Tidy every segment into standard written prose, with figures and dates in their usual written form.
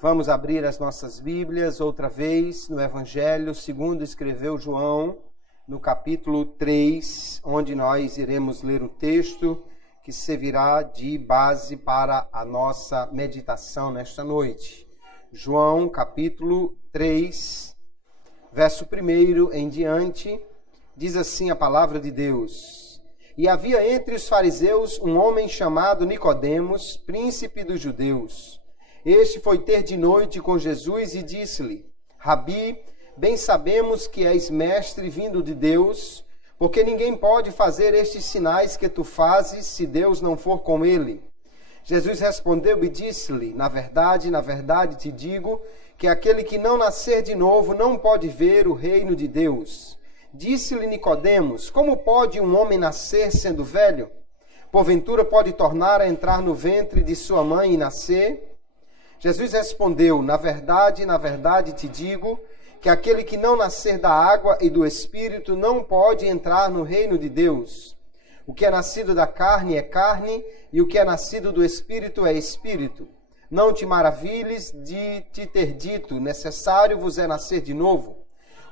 Vamos abrir as nossas Bíblias outra vez no Evangelho segundo escreveu João, no capítulo 3, onde nós iremos ler o texto que servirá de base para a nossa meditação nesta noite. João, capítulo 3, verso 1 em diante, diz assim a palavra de Deus: E havia entre os fariseus um homem chamado Nicodemos, príncipe dos judeus. Este foi ter de noite com Jesus e disse-lhe: Rabi, bem sabemos que és mestre vindo de Deus, porque ninguém pode fazer estes sinais que tu fazes se Deus não for com ele. Jesus respondeu e disse-lhe: na verdade te digo, que aquele que não nascer de novo não pode ver o reino de Deus. Disse-lhe Nicodemos: como pode um homem nascer sendo velho? Porventura pode tornar a entrar no ventre de sua mãe e nascer? Jesus respondeu: na verdade te digo, que aquele que não nascer da água e do Espírito não pode entrar no reino de Deus. O que é nascido da carne é carne, e o que é nascido do Espírito é Espírito. Não te maravilhes de te ter dito: necessário vos é nascer de novo.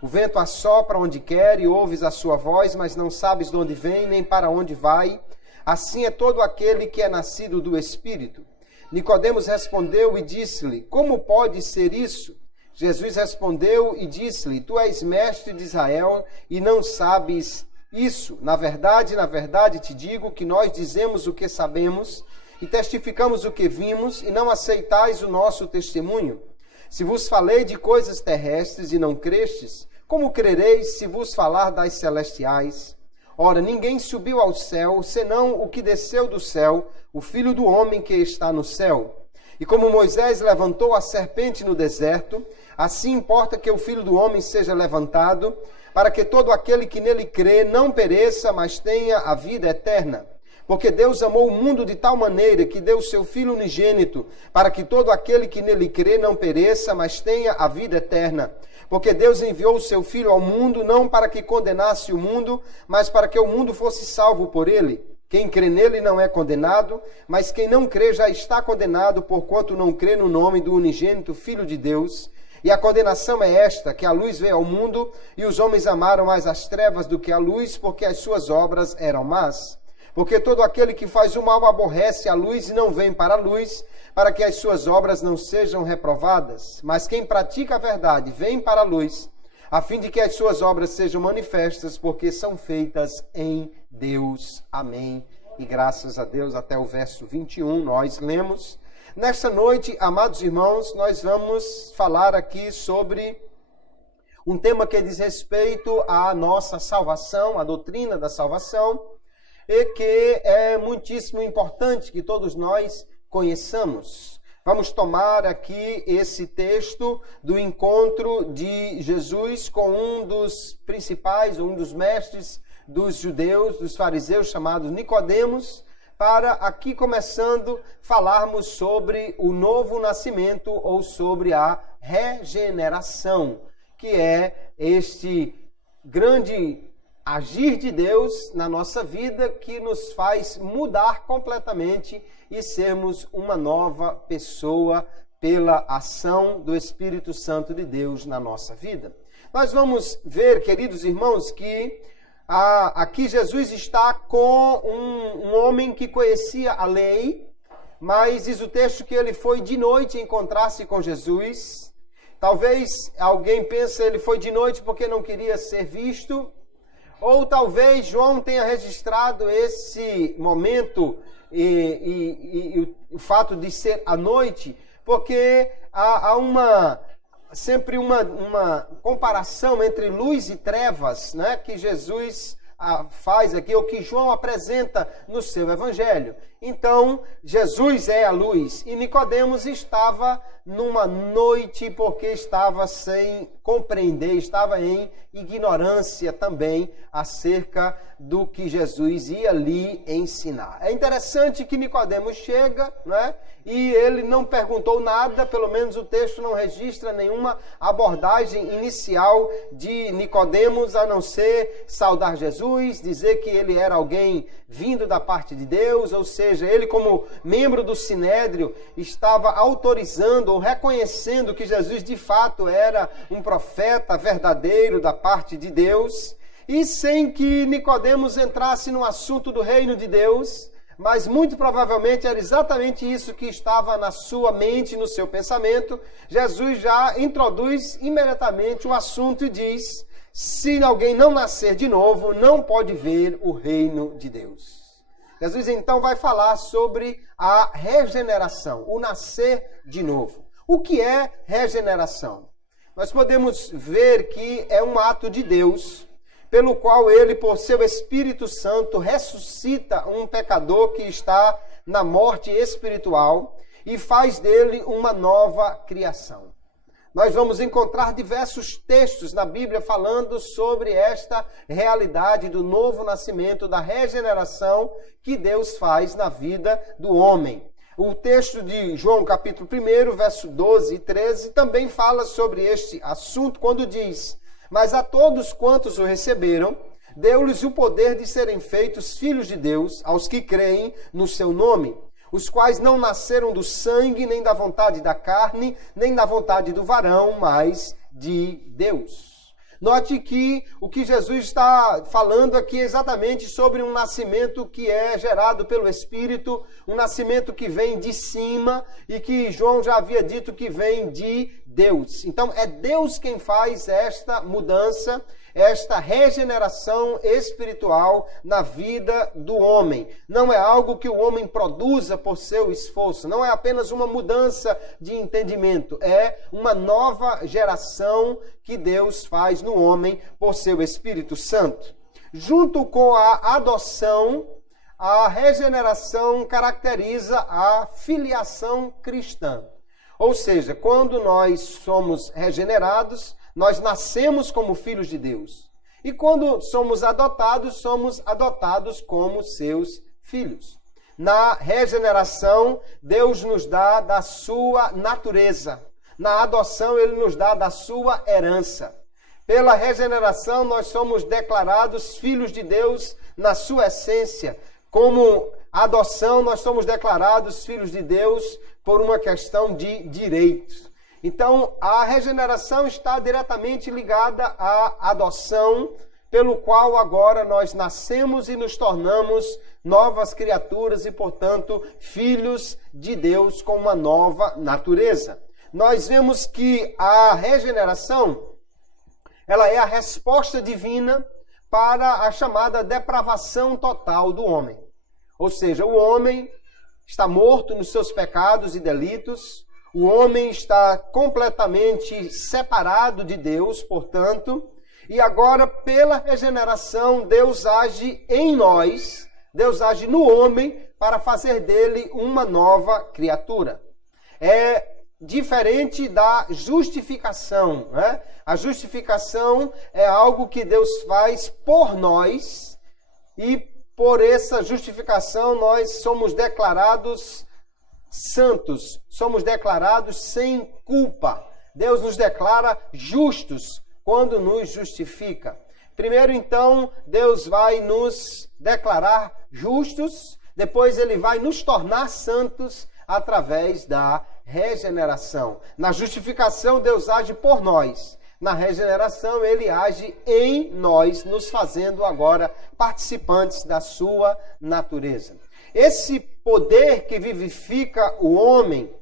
O vento assopra onde quer e ouves a sua voz, mas não sabes de onde vem nem para onde vai. Assim é todo aquele que é nascido do Espírito. Nicodemos respondeu e disse-lhe: como pode ser isso? Jesus respondeu e disse-lhe: tu és mestre de Israel e não sabes isso. Na verdade te digo que nós dizemos o que sabemos e testificamos o que vimos e não aceitais o nosso testemunho. Se vos falei de coisas terrestres e não crestes, como crereis se vos falar das celestiais? Ora, ninguém subiu ao céu, senão o que desceu do céu, o Filho do homem que está no céu. E como Moisés levantou a serpente no deserto, assim importa que o Filho do homem seja levantado, para que todo aquele que nele crê não pereça, mas tenha a vida eterna. Porque Deus amou o mundo de tal maneira que deu o seu Filho unigênito, para que todo aquele que nele crê não pereça, mas tenha a vida eterna. Porque Deus enviou o seu Filho ao mundo, não para que condenasse o mundo, mas para que o mundo fosse salvo por ele. Quem crê nele não é condenado, mas quem não crê já está condenado, porquanto não crê no nome do unigênito Filho de Deus. E a condenação é esta, que a luz veio ao mundo, e os homens amaram mais as trevas do que a luz, porque as suas obras eram más. Porque todo aquele que faz o mal aborrece a luz e não vem para a luz, para que as suas obras não sejam reprovadas. Mas quem pratica a verdade vem para a luz, a fim de que as suas obras sejam manifestas, porque são feitas em Deus. Amém. E graças a Deus, até o verso 21 nós lemos. Nesta noite, amados irmãos, nós vamos falar aqui sobre um tema que diz respeito à nossa salvação, à doutrina da salvação, e que é muitíssimo importante que todos nós conheçamos. Vamos tomar aqui esse texto do encontro de Jesus com um dos principais, um dos mestres dos judeus, dos fariseus, chamado Nicodemos, para aqui começando falarmos sobre o novo nascimento ou sobre a regeneração, que é este grande agir de Deus na nossa vida que nos faz mudar completamente e sermos uma nova pessoa pela ação do Espírito Santo de Deus na nossa vida. Nós vamos ver, queridos irmãos, que aqui Jesus está com um homem que conhecia a lei, mas diz o texto que ele foi de noite encontrar-se com Jesus. Talvez alguém pense ele foi de noite porque não queria ser visto, ou talvez João tenha registrado esse momento e o fato de ser à noite, porque há sempre uma comparação entre luz e trevas, né, que Jesus faz aqui, ou que João apresenta no seu evangelho. Então, Jesus é a luz. E Nicodemos estava numa noite porque estava sem compreender, estava em ignorância também acerca do que Jesus ia lhe ensinar. É interessante que Nicodemos chega, né? E ele não perguntou nada, pelo menos o texto não registra nenhuma abordagem inicial de Nicodemos, a não ser saudar Jesus, dizer que ele era alguém vindo da parte de Deus, ou seja, ele como membro do Sinédrio estava autorizando ou reconhecendo que Jesus de fato era um profeta verdadeiro da parte de Deus, e sem que Nicodemos entrasse no assunto do reino de Deus, mas muito provavelmente era exatamente isso que estava na sua mente, no seu pensamento. Jesus já introduz imediatamente o assunto e diz: se alguém não nascer de novo, não pode ver o reino de Deus. Jesus então vai falar sobre a regeneração, o nascer de novo. O que é regeneração? Nós podemos ver que é um ato de Deus, pelo qual ele, por seu Espírito Santo, ressuscita um pecador que está na morte espiritual e faz dele uma nova criação. Nós vamos encontrar diversos textos na Bíblia falando sobre esta realidade do novo nascimento, da regeneração que Deus faz na vida do homem. O texto de João, capítulo 1, verso 12 e 13, também fala sobre este assunto quando diz: mas a todos quantos o receberam, deu-lhes o poder de serem feitos filhos de Deus, aos que creem no seu nome, os quais não nasceram do sangue, nem da vontade da carne, nem da vontade do varão, mas de Deus. Note que o que Jesus está falando aqui é exatamente sobre um nascimento que é gerado pelo Espírito, um nascimento que vem de cima e que João já havia dito que vem de Deus. Então é Deus quem faz esta mudança, esta regeneração espiritual na vida do homem. Não é algo que o homem produza por seu esforço, não é apenas uma mudança de entendimento, é uma nova geração que Deus faz no homem por seu Espírito Santo. Junto com a adoção, a regeneração caracteriza a filiação cristã. Ou seja, quando nós somos regenerados, nós nascemos como filhos de Deus. E quando somos adotados como seus filhos. Na regeneração, Deus nos dá da sua natureza. Na adoção, Ele nos dá da sua herança. Pela regeneração, nós somos declarados filhos de Deus na sua essência. Como adoção, nós somos declarados filhos de Deus por uma questão de direitos. Então, a regeneração está diretamente ligada à adoção, pelo qual agora nós nascemos e nos tornamos novas criaturas e, portanto, filhos de Deus com uma nova natureza. Nós vemos que a regeneração, ela é a resposta divina para a chamada depravação total do homem. Ou seja, o homem está morto nos seus pecados e delitos. O homem está completamente separado de Deus, portanto, e agora, pela regeneração, Deus age em nós, Deus age no homem para fazer dele uma nova criatura. É diferente da justificação, né? A justificação é algo que Deus faz por nós e por essa justificação nós somos declarados santos, somos declarados sem culpa. Deus nos declara justos quando nos justifica. Primeiro, então, Deus vai nos declarar justos, depois Ele vai nos tornar santos através da regeneração. Na justificação, Deus age por nós. Na regeneração, Ele age em nós, nos fazendo agora participantes da sua natureza. Esse poder que vivifica o homem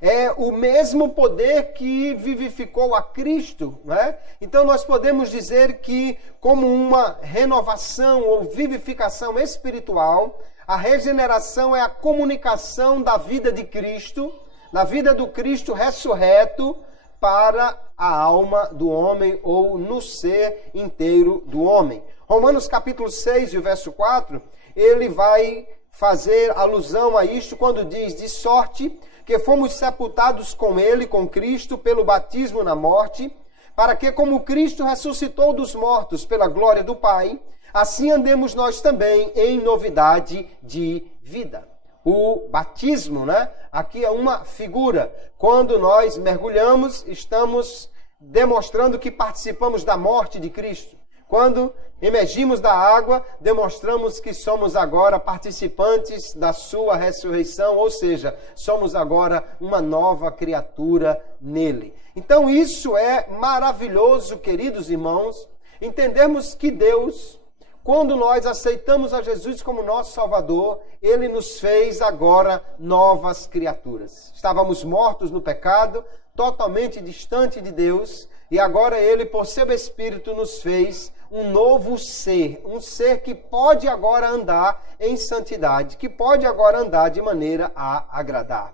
é o mesmo poder que vivificou a Cristo, né? Então nós podemos dizer que, como uma renovação ou vivificação espiritual, a regeneração é a comunicação da vida de Cristo, da vida do Cristo ressurreto, para a alma do homem ou no ser inteiro do homem. Romanos capítulo 6 e o verso 4, ele vai fazer alusão a isto quando diz: de sorte que fomos sepultados com ele, com Cristo, pelo batismo na morte, para que, como Cristo ressuscitou dos mortos pela glória do Pai, assim andemos nós também em novidade de vida. O batismo, né? Aqui é uma figura. Quando nós mergulhamos, estamos demonstrando que participamos da morte de Cristo. Quando emergimos da água, demonstramos que somos agora participantes da sua ressurreição, ou seja, somos agora uma nova criatura nele. Então isso é maravilhoso, queridos irmãos, entendermos que Deus, quando nós aceitamos a Jesus como nosso Salvador, Ele nos fez agora novas criaturas. Estávamos mortos no pecado, totalmente distante de Deus, e agora Ele, por seu Espírito, nos fez um novo ser, um ser que pode agora andar em santidade, que pode agora andar de maneira a agradar.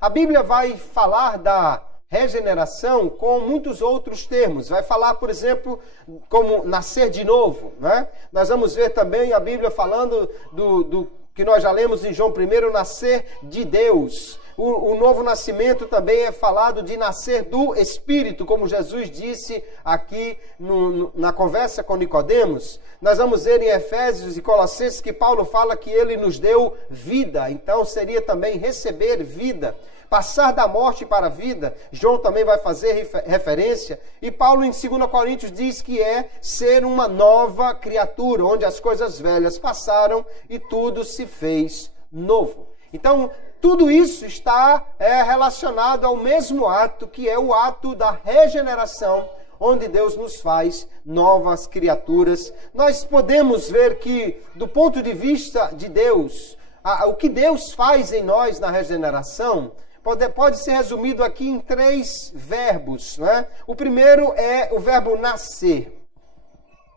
A Bíblia vai falar da regeneração com muitos outros termos. Vai falar, por exemplo, como nascer de novo, né? Nós vamos ver também a Bíblia falando do que nós já lemos em João 1, nascer de Deus. O novo nascimento também é falado de nascer do Espírito, como Jesus disse aqui na conversa com Nicodemos. Nós vamos ver em Efésios e Colossenses que Paulo fala que ele nos deu vida, então seria também receber vida. Passar da morte para a vida, João também vai fazer referência, e Paulo em 2 Coríntios diz que é ser uma nova criatura, onde as coisas velhas passaram e tudo se fez novo. Então, tudo isso está relacionado ao mesmo ato, que é o ato da regeneração, onde Deus nos faz novas criaturas. Nós podemos ver que, do ponto de vista de Deus, o que Deus faz em nós na regeneração pode ser resumido aqui em 3 verbos, né? O primeiro é o verbo nascer.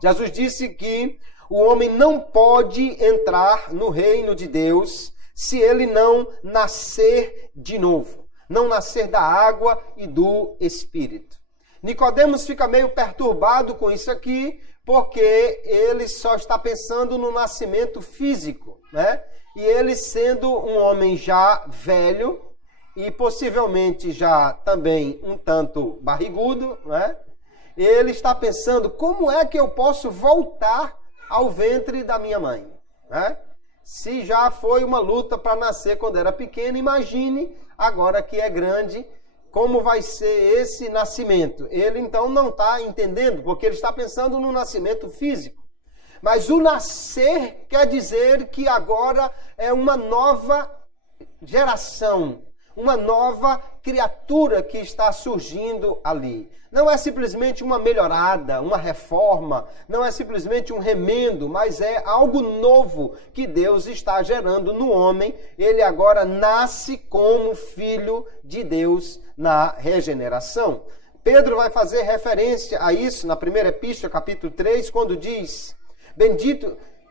Jesus disse que o homem não pode entrar no reino de Deus se ele não nascer de novo, não nascer da água e do Espírito. Nicodemos fica meio perturbado com isso aqui, porque ele só está pensando no nascimento físico, né? E ele, sendo um homem já velho e possivelmente já também um tanto barrigudo, né? Ele está pensando: como é que eu posso voltar ao ventre da minha mãe, né? Se já foi uma luta para nascer quando era pequeno, imagine agora que é grande, como vai ser esse nascimento. Ele então não está entendendo, porque ele está pensando no nascimento físico. Mas o nascer quer dizer que agora é uma nova geração, uma nova criatura que está surgindo ali. Não é simplesmente uma melhorada, uma reforma, não é simplesmente um remendo, mas é algo novo que Deus está gerando no homem. Ele agora nasce como filho de Deus na regeneração. Pedro vai fazer referência a isso na primeira epístola, capítulo 3, quando diz,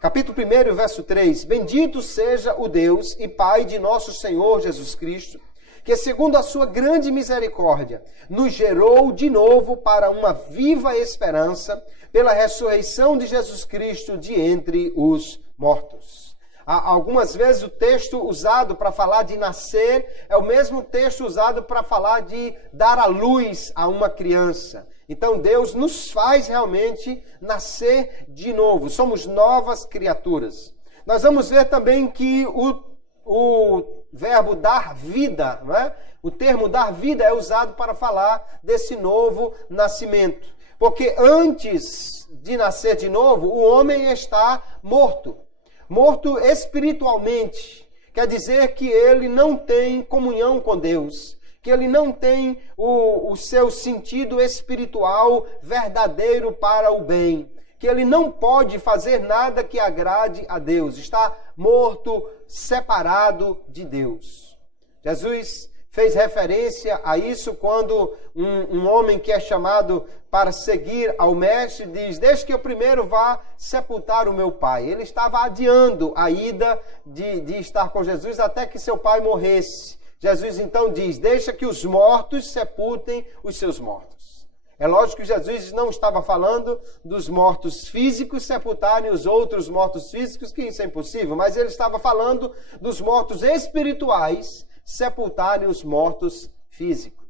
capítulo 1, verso 3, bendito seja o Deus e Pai de nosso Senhor Jesus Cristo, que segundo a sua grande misericórdia, nos gerou de novo para uma viva esperança pela ressurreição de Jesus Cristo de entre os mortos. Algumas vezes o texto usado para falar de nascer é o mesmo texto usado para falar de dar à luz a uma criança. Então Deus nos faz realmente nascer de novo, somos novas criaturas. Nós vamos ver também que o verbo dar vida, não é? O termo dar vida é usado para falar desse novo nascimento. Porque antes de nascer de novo, o homem está morto. Morto espiritualmente. Quer dizer que ele não tem comunhão com Deus. Que ele não tem o seu sentido espiritual verdadeiro para o bem. Que ele não pode fazer nada que agrade a Deus. Está morto, separado de Deus. Jesus fez referência a isso quando um homem que é chamado para seguir ao mestre diz: deixe que eu primeiro vá sepultar o meu pai. Ele estava adiando a ida de estar com Jesus até que seu pai morresse. Jesus então diz: deixa que os mortos sepultem os seus mortos. É lógico que Jesus não estava falando dos mortos físicos sepultarem os outros mortos físicos, que isso é impossível, mas ele estava falando dos mortos espirituais sepultarem os mortos físicos.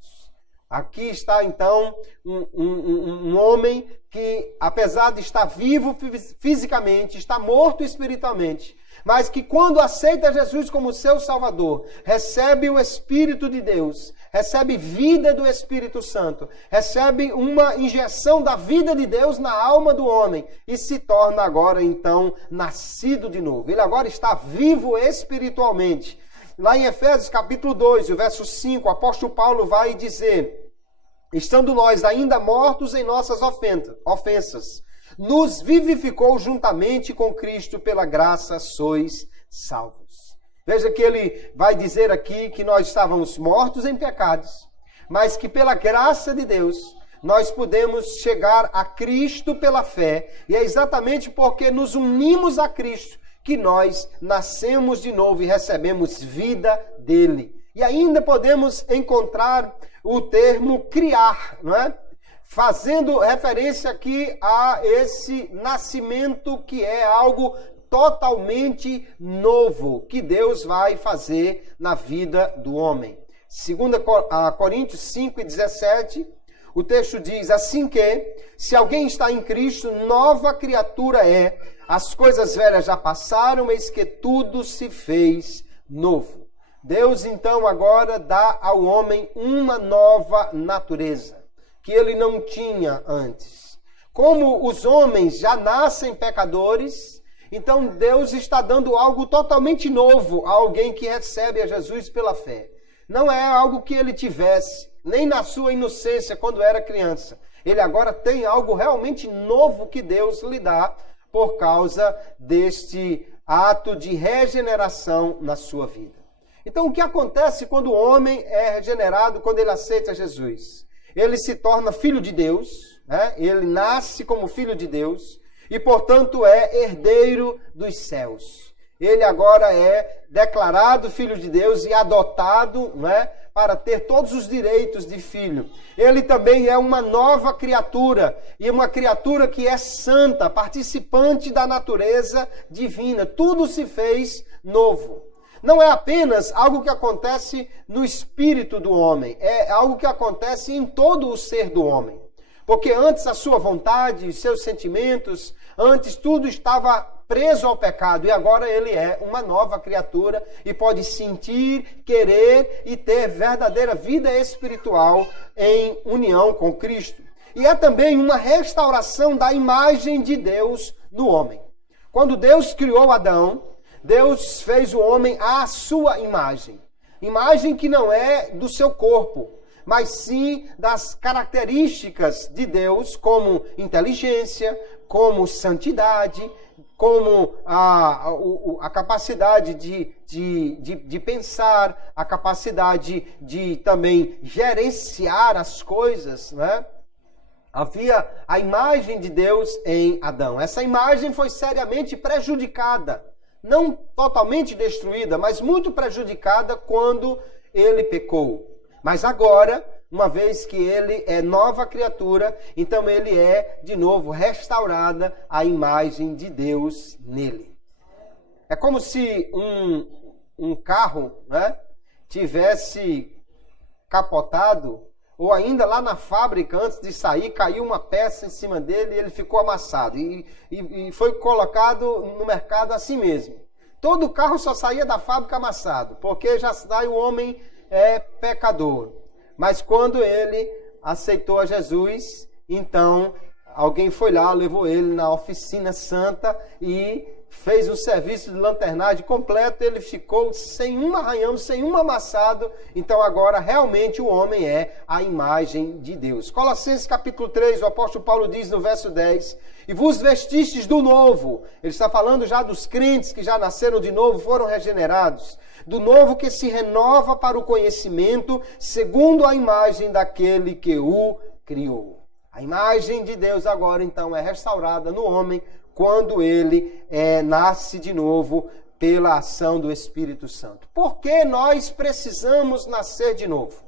Aqui está, então, um homem que, apesar de estar vivo fisicamente, está morto espiritualmente, mas que quando aceita Jesus como seu Salvador, recebe o Espírito de Deus, recebe vida do Espírito Santo, recebe uma injeção da vida de Deus na alma do homem e se torna agora, então, nascido de novo. Ele agora está vivo espiritualmente. Lá em Efésios capítulo 2, o verso 5, o apóstolo Paulo vai dizer: estando nós ainda mortos em nossas ofensas, nos vivificou juntamente com Cristo, pela graça sois salvos. Veja que ele vai dizer aqui que nós estávamos mortos em pecados, mas que pela graça de Deus nós podemos chegar a Cristo pela fé, e é exatamente porque nos unimos a Cristo que nós nascemos de novo e recebemos vida dele. E ainda podemos encontrar o termo criar, não é? Fazendo referência aqui a esse nascimento que é algo totalmente novo que Deus vai fazer na vida do homem. 2 Coríntios 5:17, o texto diz assim que, se alguém está em Cristo, nova criatura é, as coisas velhas já passaram, eis que tudo se fez novo. Deus então agora dá ao homem uma nova natureza, que ele não tinha antes. Como os homens já nascem pecadores, então Deus está dando algo totalmente novo a alguém que recebe a Jesus pela fé. Não é algo que ele tivesse, nem na sua inocência quando era criança. Ele agora tem algo realmente novo que Deus lhe dá por causa deste ato de regeneração na sua vida. Então, o que acontece quando o homem é regenerado, quando ele aceita Jesus? Ele se torna filho de Deus, né? Ele nasce como filho de Deus e, portanto, é herdeiro dos céus. Ele agora é declarado filho de Deus e adotado, né, para ter todos os direitos de filho. Ele também é uma nova criatura, e uma criatura que é santa, participante da natureza divina. Tudo se fez novo. Não é apenas algo que acontece no espírito do homem, é algo que acontece em todo o ser do homem. Porque antes a sua vontade, os seus sentimentos, antes tudo estava preso ao pecado, e agora ele é uma nova criatura e pode sentir, querer e ter verdadeira vida espiritual em união com Cristo. E é também uma restauração da imagem de Deus no homem. Quando Deus criou Adão, Deus fez o homem à sua imagem. Imagem que não é do seu corpo, mas sim das características de Deus, como inteligência, como santidade, como a capacidade de pensar, a capacidade de também gerenciar as coisas, né? Havia a imagem de Deus em Adão. Essa imagem foi seriamente prejudicada, não totalmente destruída, mas muito prejudicada quando ele pecou. Mas agora, uma vez que ele é nova criatura, então ele é, de novo, restaurada a imagem de Deus nele. É como se um carro, né, tivesse capotado, ou ainda lá na fábrica, antes de sair, caiu uma peça em cima dele e ele ficou amassado. E foi colocado no mercado assim mesmo. Todo carro só saía da fábrica amassado, porque já sai o homem pecador. Mas quando ele aceitou a Jesus, então alguém foi lá, levou ele na oficina santa e fez o serviço de lanternagem completo. Ele ficou sem um arranhão, sem um amassado. Então agora realmente o homem é a imagem de Deus. Colossenses capítulo 3, o apóstolo Paulo diz no verso 10: e vos vestistes do novo. Ele está falando já dos crentes que já nasceram de novo, foram regenerados. Do novo que se renova para o conhecimento, segundo a imagem daquele que o criou. A imagem de Deus agora, então, é restaurada no homem quando ele nasce de novo pela ação do Espírito Santo. Por que nós precisamos nascer de novo?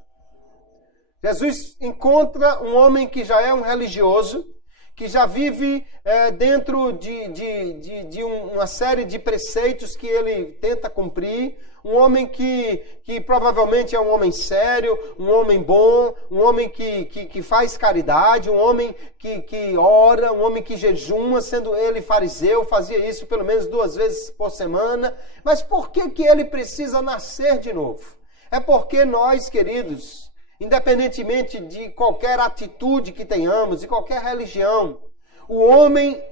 Jesus encontra um homem que já é um religioso, que já vive dentro de uma série de preceitos que ele tenta cumprir, um homem que provavelmente é um homem sério, um homem bom, um homem que faz caridade, um homem que ora, um homem que jejuma, sendo ele fariseu, fazia isso pelo menos 2 vezes por semana. Mas por que ele precisa nascer de novo? É porque nós, queridos, independentemente de qualquer atitude que tenhamos, de qualquer religião, o homem,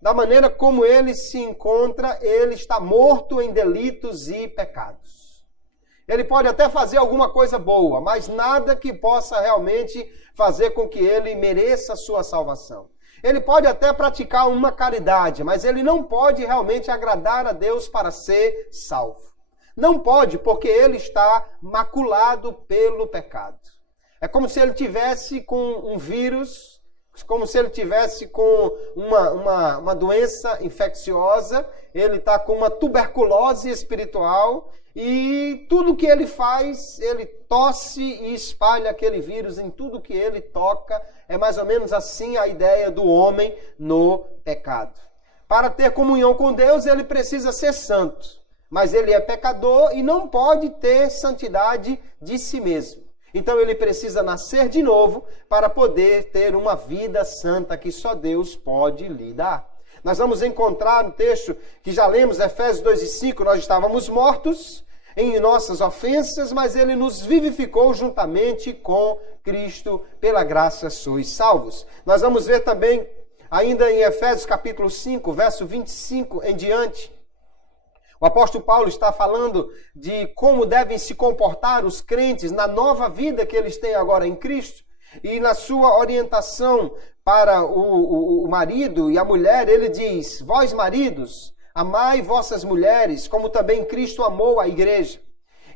da maneira como ele se encontra, ele está morto em delitos e pecados. Ele pode até fazer alguma coisa boa, mas nada que possa realmente fazer com que ele mereça a sua salvação. Ele pode até praticar uma caridade, mas ele não pode realmente agradar a Deus para ser salvo. Não pode, porque ele está maculado pelo pecado. É como se ele tivesse com um vírus, como se ele tivesse com uma doença infecciosa, ele está com uma tuberculose espiritual e tudo que ele faz, ele tosse e espalha aquele vírus em tudo que ele toca. É mais ou menos assim a ideia do homem no pecado. Para ter comunhão com Deus, ele precisa ser santo, mas ele é pecador e não pode ter santidade de si mesmo. Então ele precisa nascer de novo para poder ter uma vida santa que só Deus pode lhe dar. Nós vamos encontrar no texto que já lemos, Efésios 2:5, nós estávamos mortos em nossas ofensas, mas ele nos vivificou juntamente com Cristo, pela graça sois salvos. Nós vamos ver também, ainda em Efésios capítulo 5, verso 25 em diante, o apóstolo Paulo está falando de como devem se comportar os crentes na nova vida que eles têm agora em Cristo. E na sua orientação para o marido e a mulher, ele diz: vós maridos, amai vossas mulheres, como também Cristo amou a igreja.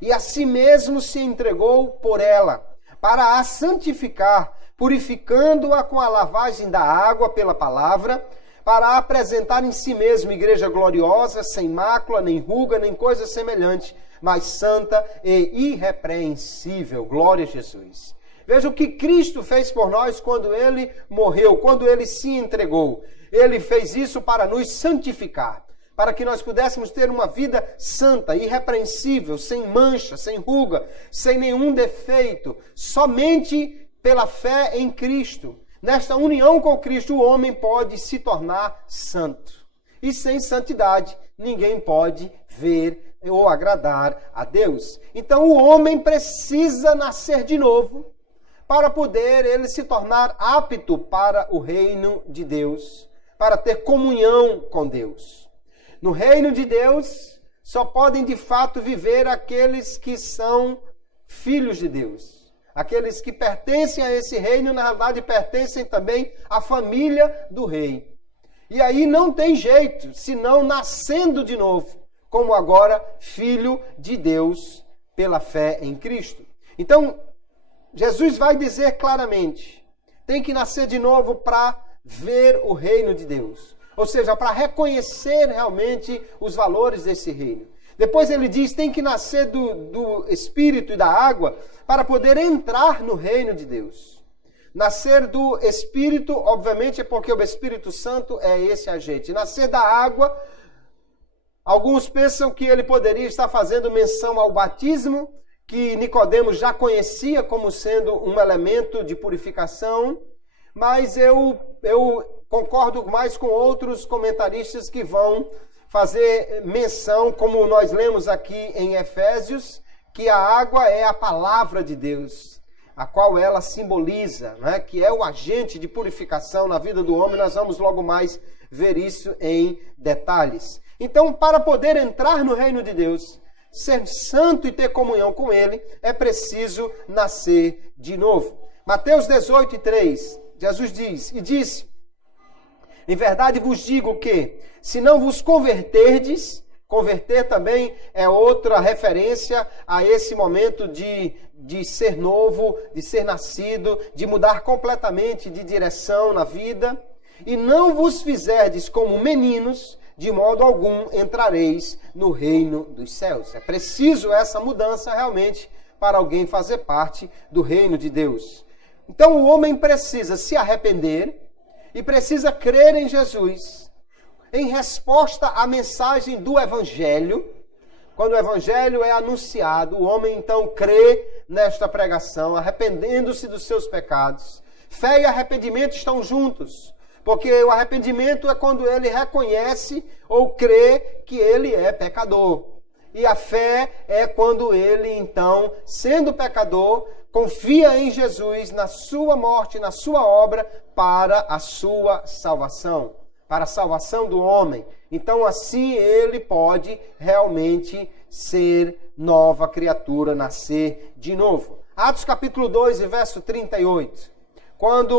E a si mesmo se entregou por ela, para a santificar, purificando-a com a lavagem da água pela palavra, para apresentar em si mesmo igreja gloriosa, sem mácula, nem ruga, nem coisa semelhante, mas santa e irrepreensível. Glória a Jesus. Veja o que Cristo fez por nós quando ele morreu, quando ele se entregou. Ele fez isso para nos santificar, para que nós pudéssemos ter uma vida santa, irrepreensível, sem mancha, sem ruga, sem nenhum defeito, somente pela fé em Cristo. Nesta união com Cristo, o homem pode se tornar santo. E sem santidade, ninguém pode ver ou agradar a Deus. Então, o homem precisa nascer de novo para poder ele se tornar apto para o reino de Deus, para ter comunhão com Deus. No reino de Deus, só podem de fato viver aqueles que são filhos de Deus. Aqueles que pertencem a esse reino, na realidade, pertencem também à família do rei. E aí não tem jeito, senão nascendo de novo, como agora filho de Deus pela fé em Cristo. Então, Jesus vai dizer claramente, tem que nascer de novo para ver o reino de Deus. Ou seja, para reconhecer realmente os valores desse reino. Depois ele diz, tem que nascer do Espírito e da água para poder entrar no reino de Deus. Nascer do Espírito, obviamente, é porque o Espírito Santo é esse agente. Nascer da água, alguns pensam que ele poderia estar fazendo menção ao batismo, que Nicodemos já conhecia como sendo um elemento de purificação, mas eu concordo mais com outros comentaristas que vão fazer menção, como nós lemos aqui em Efésios, que a água é a palavra de Deus, a qual ela simboliza, né? Que é o agente de purificação na vida do homem. Nós vamos logo mais ver isso em detalhes. Então, para poder entrar no reino de Deus, ser santo e ter comunhão com Ele, é preciso nascer de novo. Mateus 18:3, Jesus diz, e disse, em verdade vos digo que, se não vos converterdes, converter também é outra referência a esse momento de ser novo, de ser nascido, de mudar completamente de direção na vida, e não vos fizerdes como meninos, de modo algum entrareis no reino dos céus. É preciso essa mudança realmente para alguém fazer parte do reino de Deus. Então o homem precisa se arrepender e precisa crer em Jesus em resposta à mensagem do Evangelho. Quando o Evangelho é anunciado, o homem então crê nesta pregação, arrependendo-se dos seus pecados. Fé e arrependimento estão juntos, porque o arrependimento é quando ele reconhece ou crê que ele é pecador. E a fé é quando ele, então, sendo pecador, confia em Jesus, na sua morte, na sua obra, para a sua salvação, para a salvação do homem. Então, assim, ele pode realmente ser nova criatura, nascer de novo. Atos capítulo 2, verso 38. Quando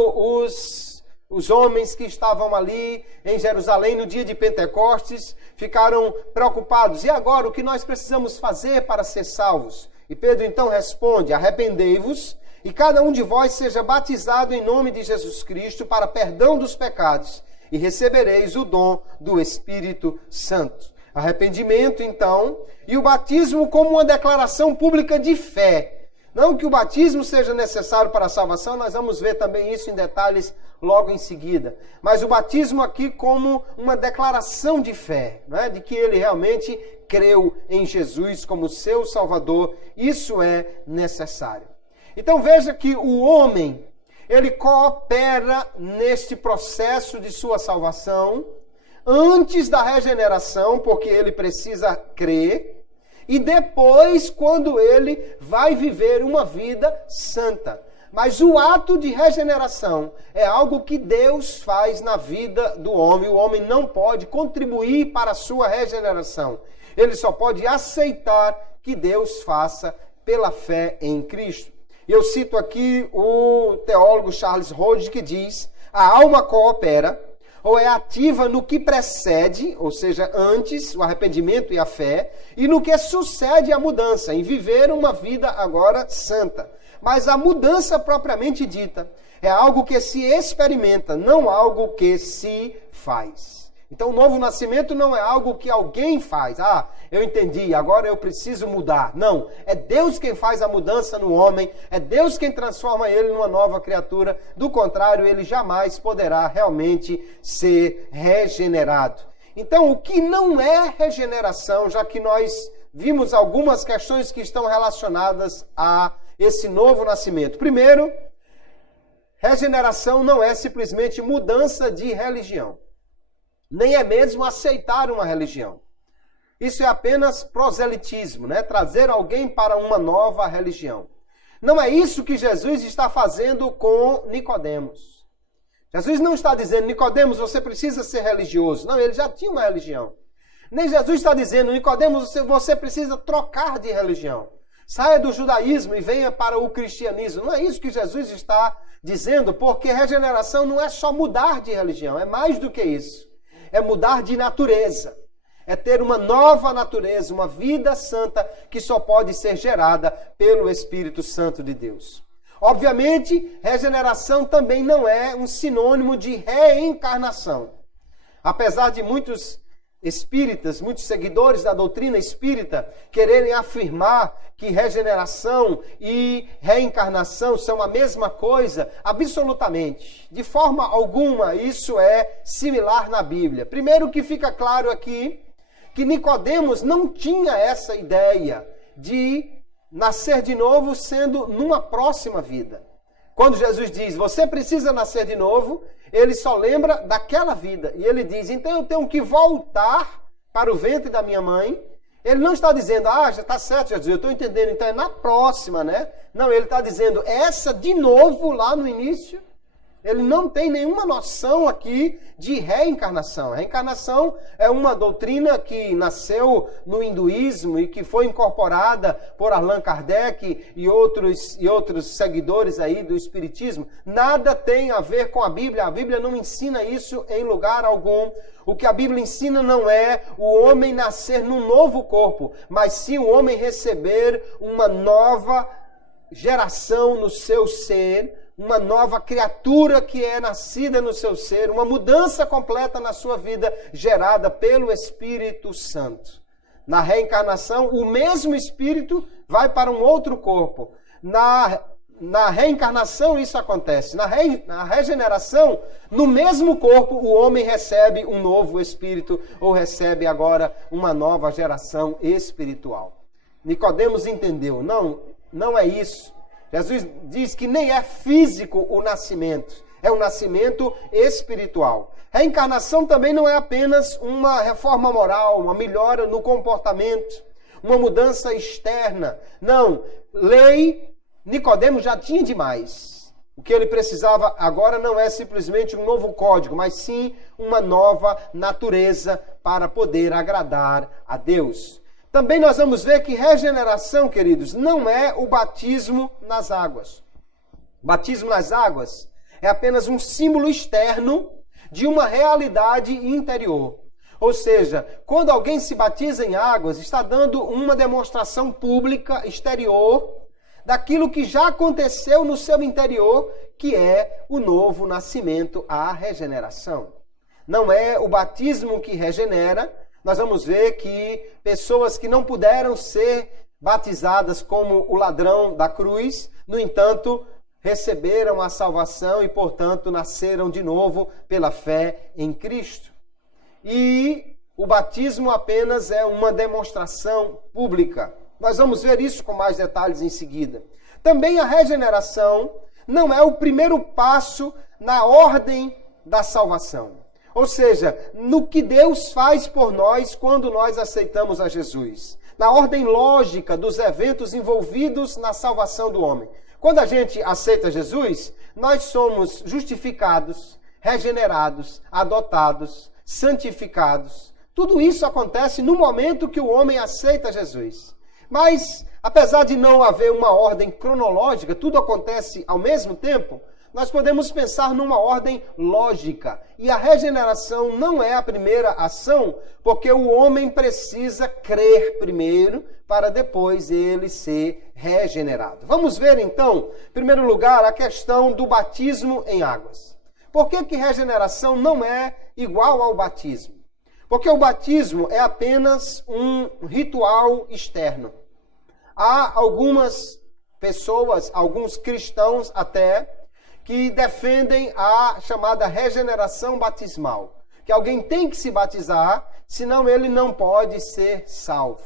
os homens que estavam ali em Jerusalém no dia de Pentecostes ficaram preocupados. E agora, o que nós precisamos fazer para ser salvos? E Pedro então responde: arrependei-vos e cada um de vós seja batizado em nome de Jesus Cristo para perdão dos pecados e recebereis o dom do Espírito Santo. Arrependimento, então, e o batismo como uma declaração pública de fé. Não que o batismo seja necessário para a salvação, nós vamos ver também isso em detalhes logo em seguida. Mas o batismo aqui como uma declaração de fé, não é? De que ele realmente creu em Jesus como seu Salvador. Isso é necessário. Então veja que o homem, ele coopera neste processo de sua salvação antes da regeneração, porque ele precisa crer. E depois, quando ele vai viver uma vida santa. Mas o ato de regeneração é algo que Deus faz na vida do homem. O homem não pode contribuir para a sua regeneração. Ele só pode aceitar que Deus faça pela fé em Cristo. Eu cito aqui o teólogo Charles Hodge, que diz: a alma coopera ou é ativa no que precede, ou seja, antes, o arrependimento e a fé, e no que sucede a mudança, em viver uma vida agora santa. Mas a mudança propriamente dita é algo que se experimenta, não algo que se faz. Então o novo nascimento não é algo que alguém faz. Ah, eu entendi, agora eu preciso mudar. Não, é Deus quem faz a mudança no homem, é Deus quem transforma ele numa nova criatura. Do contrário, ele jamais poderá realmente ser regenerado. Então o que não é regeneração, já que nós vimos algumas questões que estão relacionadas a esse novo nascimento. Primeiro, regeneração não é simplesmente mudança de religião. Nem é mesmo aceitar uma religião. Isso é apenas proselitismo, né? Trazer alguém para uma nova religião. Não é isso que Jesus está fazendo com Nicodemos. Jesus não está dizendo: Nicodemos, você precisa ser religioso. Não, ele já tinha uma religião. Nem Jesus está dizendo: Nicodemos, você precisa trocar de religião. Saia do judaísmo e venha para o cristianismo. Não é isso que Jesus está dizendo, porque regeneração não é só mudar de religião, é mais do que isso. É mudar de natureza, é ter uma nova natureza, uma vida santa que só pode ser gerada pelo Espírito Santo de Deus. Obviamente, regeneração também não é um sinônimo de reencarnação. Apesar de muitos espíritas, muitos seguidores da doutrina espírita quererem afirmar que regeneração e reencarnação são a mesma coisa, absolutamente. De forma alguma isso é similar na Bíblia. Primeiro que fica claro aqui que Nicodemos não tinha essa ideia de nascer de novo sendo numa próxima vida. Quando Jesus diz: você precisa nascer de novo, ele só lembra daquela vida. E ele diz: então eu tenho que voltar para o ventre da minha mãe. Ele não está dizendo: ah, já está certo, Jesus, eu estou entendendo, então é na próxima, né? Não, ele está dizendo: essa de novo lá no início. Ele não tem nenhuma noção aqui de reencarnação. Reencarnação é uma doutrina que nasceu no hinduísmo e que foi incorporada por Allan Kardec e outros seguidores aí do espiritismo. Nada tem a ver com a Bíblia. A Bíblia não ensina isso em lugar algum. O que a Bíblia ensina não é o homem nascer num novo corpo, mas sim o homem receber uma nova geração no seu ser, uma nova criatura que é nascida no seu ser, uma mudança completa na sua vida, gerada pelo Espírito Santo. Na reencarnação, o mesmo espírito vai para um outro corpo. Na reencarnação isso acontece. Na regeneração, no mesmo corpo, o homem recebe um novo espírito ou recebe agora uma nova geração espiritual. Nicodemos entendeu, não é isso. Jesus diz que nem é físico o nascimento, é um nascimento espiritual. Reencarnação também não é apenas uma reforma moral, uma melhora no comportamento, uma mudança externa. Não, Nicodemos já tinha demais. O que ele precisava agora não é simplesmente um novo código, mas sim uma nova natureza para poder agradar a Deus. Também nós vamos ver que regeneração, queridos, não é o batismo nas águas. O batismo nas águas é apenas um símbolo externo de uma realidade interior. Ou seja, quando alguém se batiza em águas, está dando uma demonstração pública, exterior, daquilo que já aconteceu no seu interior, que é o novo nascimento, a regeneração. Não é o batismo que regenera. Nós vamos ver que pessoas que não puderam ser batizadas como o ladrão da cruz, no entanto, receberam a salvação e, portanto, nasceram de novo pela fé em Cristo. E o batismo apenas é uma demonstração pública. Nós vamos ver isso com mais detalhes em seguida. Também a regeneração não é o primeiro passo na ordem da salvação. Ou seja, no que Deus faz por nós quando nós aceitamos a Jesus. Na ordem lógica dos eventos envolvidos na salvação do homem. Quando a gente aceita Jesus, nós somos justificados, regenerados, adotados, santificados. Tudo isso acontece no momento que o homem aceita Jesus. Mas, apesar de não haver uma ordem cronológica, tudo acontece ao mesmo tempo, nós podemos pensar numa ordem lógica. E a regeneração não é a primeira ação, porque o homem precisa crer primeiro para depois ele ser regenerado. Vamos ver então, em primeiro lugar, a questão do batismo em águas. Por que regeneração não é igual ao batismo? Porque o batismo é apenas um ritual externo. Há algumas pessoas, alguns cristãos até, que defendem a chamada regeneração batismal. Que alguém tem que se batizar, senão ele não pode ser salvo.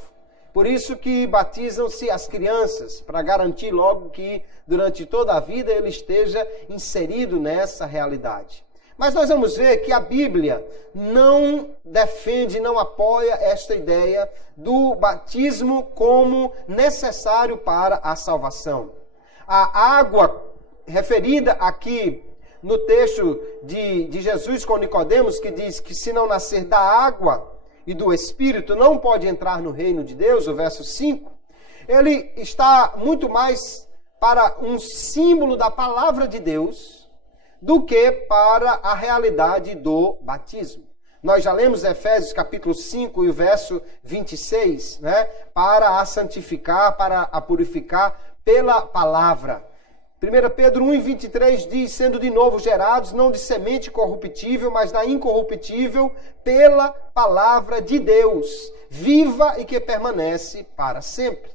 Por isso que batizam-se as crianças, para garantir logo que durante toda a vida ele esteja inserido nessa realidade. Mas nós vamos ver que a Bíblia não defende, não apoia esta ideia do batismo como necessário para a salvação. A água referida aqui no texto de Jesus com Nicodemos, que diz que se não nascer da água e do Espírito, não pode entrar no reino de Deus, o verso 5, ele está muito mais para um símbolo da palavra de Deus do que para a realidade do batismo. Nós já lemos Efésios capítulo 5 e o verso 26, né? Para a santificar, para a purificar pela palavra. 1 Pedro 1,23 diz, sendo de novo gerados, não de semente corruptível, mas da incorruptível, pela palavra de Deus, viva e que permanece para sempre.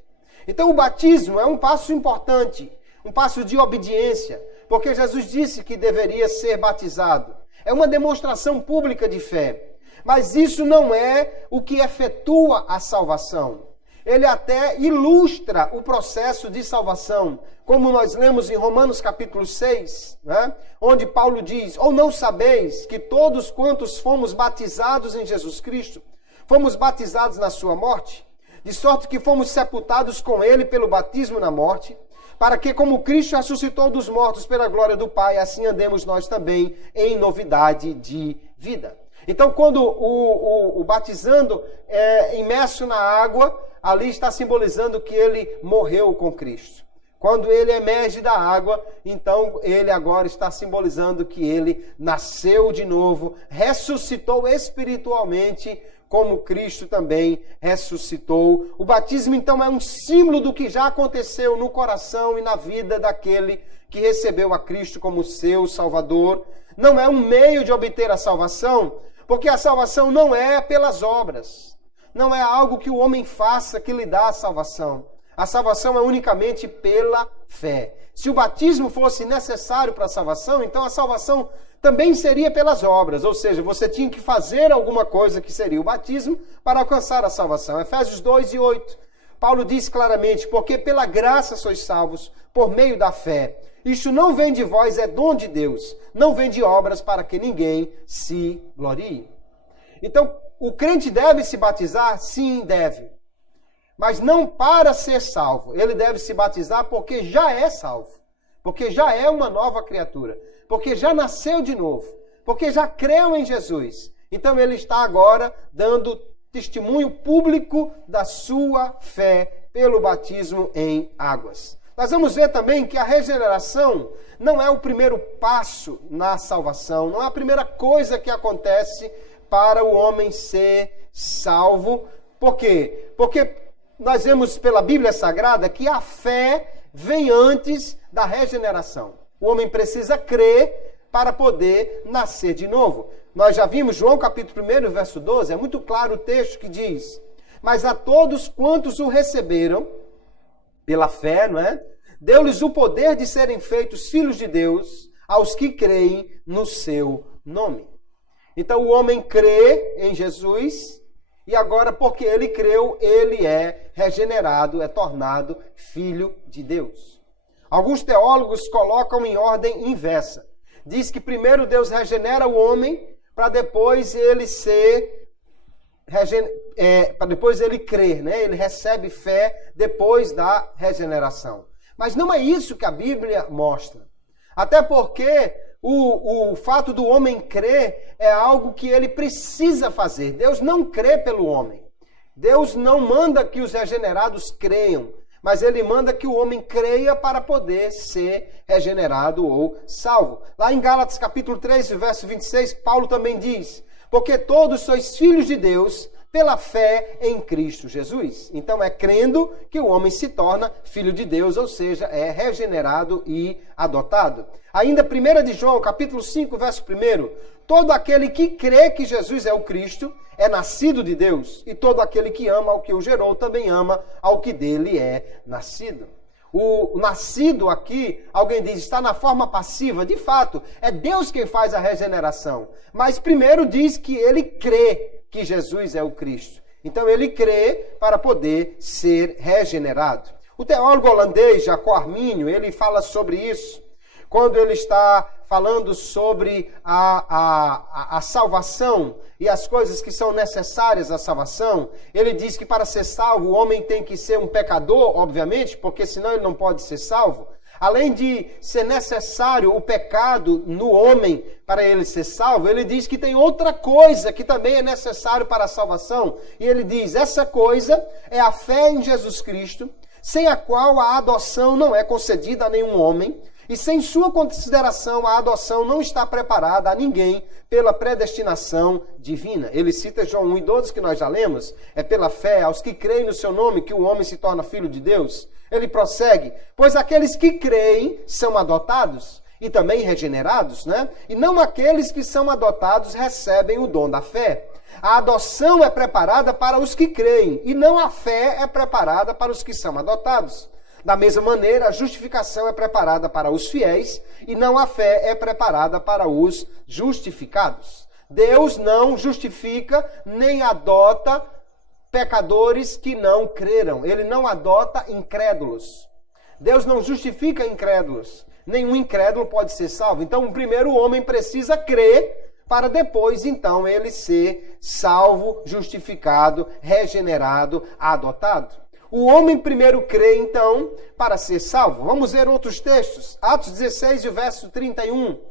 Então o batismo é um passo importante, um passo de obediência, porque Jesus disse que deveria ser batizado. É uma demonstração pública de fé. Mas isso não é o que efetua a salvação. Ele até ilustra o processo de salvação, como nós lemos em Romanos capítulo 6, né? Onde Paulo diz, ou não sabeis que todos quantos fomos batizados em Jesus Cristo, fomos batizados na sua morte, de sorte que fomos sepultados com ele pelo batismo na morte, para que, como Cristo ressuscitou dos mortos pela glória do Pai, assim andemos nós também em novidade de vida. Então, quando o batizando é imerso na água, ali está simbolizando que ele morreu com Cristo. Quando ele emerge da água, então ele agora está simbolizando que ele nasceu de novo, ressuscitou espiritualmente, como Cristo também ressuscitou. O batismo, então, é um símbolo do que já aconteceu no coração e na vida daquele que recebeu a Cristo como seu Salvador. Não é um meio de obter a salvação, porque a salvação não é pelas obras. não é algo que o homem faça que lhe dá a salvação. A salvação é unicamente pela fé. Se o batismo fosse necessário para a salvação, então a salvação também seria pelas obras, ou seja, você tinha que fazer alguma coisa que seria o batismo para alcançar a salvação. Efésios 2:8, Paulo diz claramente, porque pela graça sois salvos, por meio da fé. Isto não vem de vós, é dom de Deus, não vem de obras para que ninguém se glorie. Então, o crente deve se batizar? Sim, deve. Mas não para ser salvo. Ele deve se batizar porque já é salvo. Porque já é uma nova criatura. Porque já nasceu de novo. Porque já creu em Jesus. Então ele está agora dando testemunho público da sua fé pelo batismo em águas. Nós vamos ver também que a regeneração não é o primeiro passo na salvação. Não é a primeira coisa que acontece para o homem ser salvo. Por quê? Porque nós vemos pela Bíblia Sagrada que a fé vem antes da regeneração. O homem precisa crer para poder nascer de novo. Nós já vimos João capítulo 1, verso 12, é muito claro o texto que diz: mas a todos quantos o receberam, pela fé, não é? Deu-lhes o poder de serem feitos filhos de Deus, aos que creem no seu nome. Então o homem crê em Jesus, e agora, porque ele creu, ele é regenerado, é tornado filho de Deus. Alguns teólogos colocam em ordem inversa. Diz que primeiro Deus regenera o homem, para depois ele para depois ele crer, né? Ele recebe fé depois da regeneração. Mas não é isso que a Bíblia mostra. Até porque o fato do homem crer é algo que ele precisa fazer. Deus não crê pelo homem. Deus não manda que os regenerados creiam, mas ele manda que o homem creia para poder ser regenerado ou salvo. Lá em Gálatas capítulo 3, verso 26, Paulo também diz: porque todos sois filhos de Deus pela fé em Cristo Jesus. Então é crendo que o homem se torna filho de Deus, ou seja, é regenerado e adotado. Ainda 1 de João, capítulo 5, verso 1, todo aquele que crê que Jesus é o Cristo é nascido de Deus, e todo aquele que ama ao que o gerou também ama ao que dele é nascido. O nascido aqui, alguém diz, está na forma passiva. De fato, é Deus quem faz a regeneração. Mas primeiro diz que ele crê que Jesus é o Cristo. Então ele crê para poder ser regenerado. O teólogo holandês Jacob Arminio, ele fala sobre isso, quando ele está falando sobre a salvação e as coisas que são necessárias à salvação. Ele diz que para ser salvo o homem tem que ser um pecador, obviamente, porque senão ele não pode ser salvo. Além de ser necessário o pecado no homem para ele ser salvo, ele diz que tem outra coisa que também é necessário para a salvação. E ele diz, essa coisa é a fé em Jesus Cristo, sem a qual a adoção não é concedida a nenhum homem, e sem sua consideração a adoção não está preparada a ninguém pela predestinação divina. Ele cita João 1:12, que nós já lemos, é pela fé aos que creem no seu nome que o homem se torna filho de Deus. Ele prossegue, pois aqueles que creem são adotados e também regenerados, né? E não aqueles que são adotados recebem o dom da fé. A adoção é preparada para os que creem e não a fé é preparada para os que são adotados. Da mesma maneira, a justificação é preparada para os fiéis e não a fé é preparada para os justificados. Deus não justifica nem adota pecadores que não creram. Ele não adota incrédulos. Deus não justifica incrédulos. Nenhum incrédulo pode ser salvo. Então, primeiro o homem precisa crer para depois, então, ele ser salvo, justificado, regenerado, adotado. O homem primeiro crê, então, para ser salvo. Vamos ver outros textos. Atos 16, o verso 31.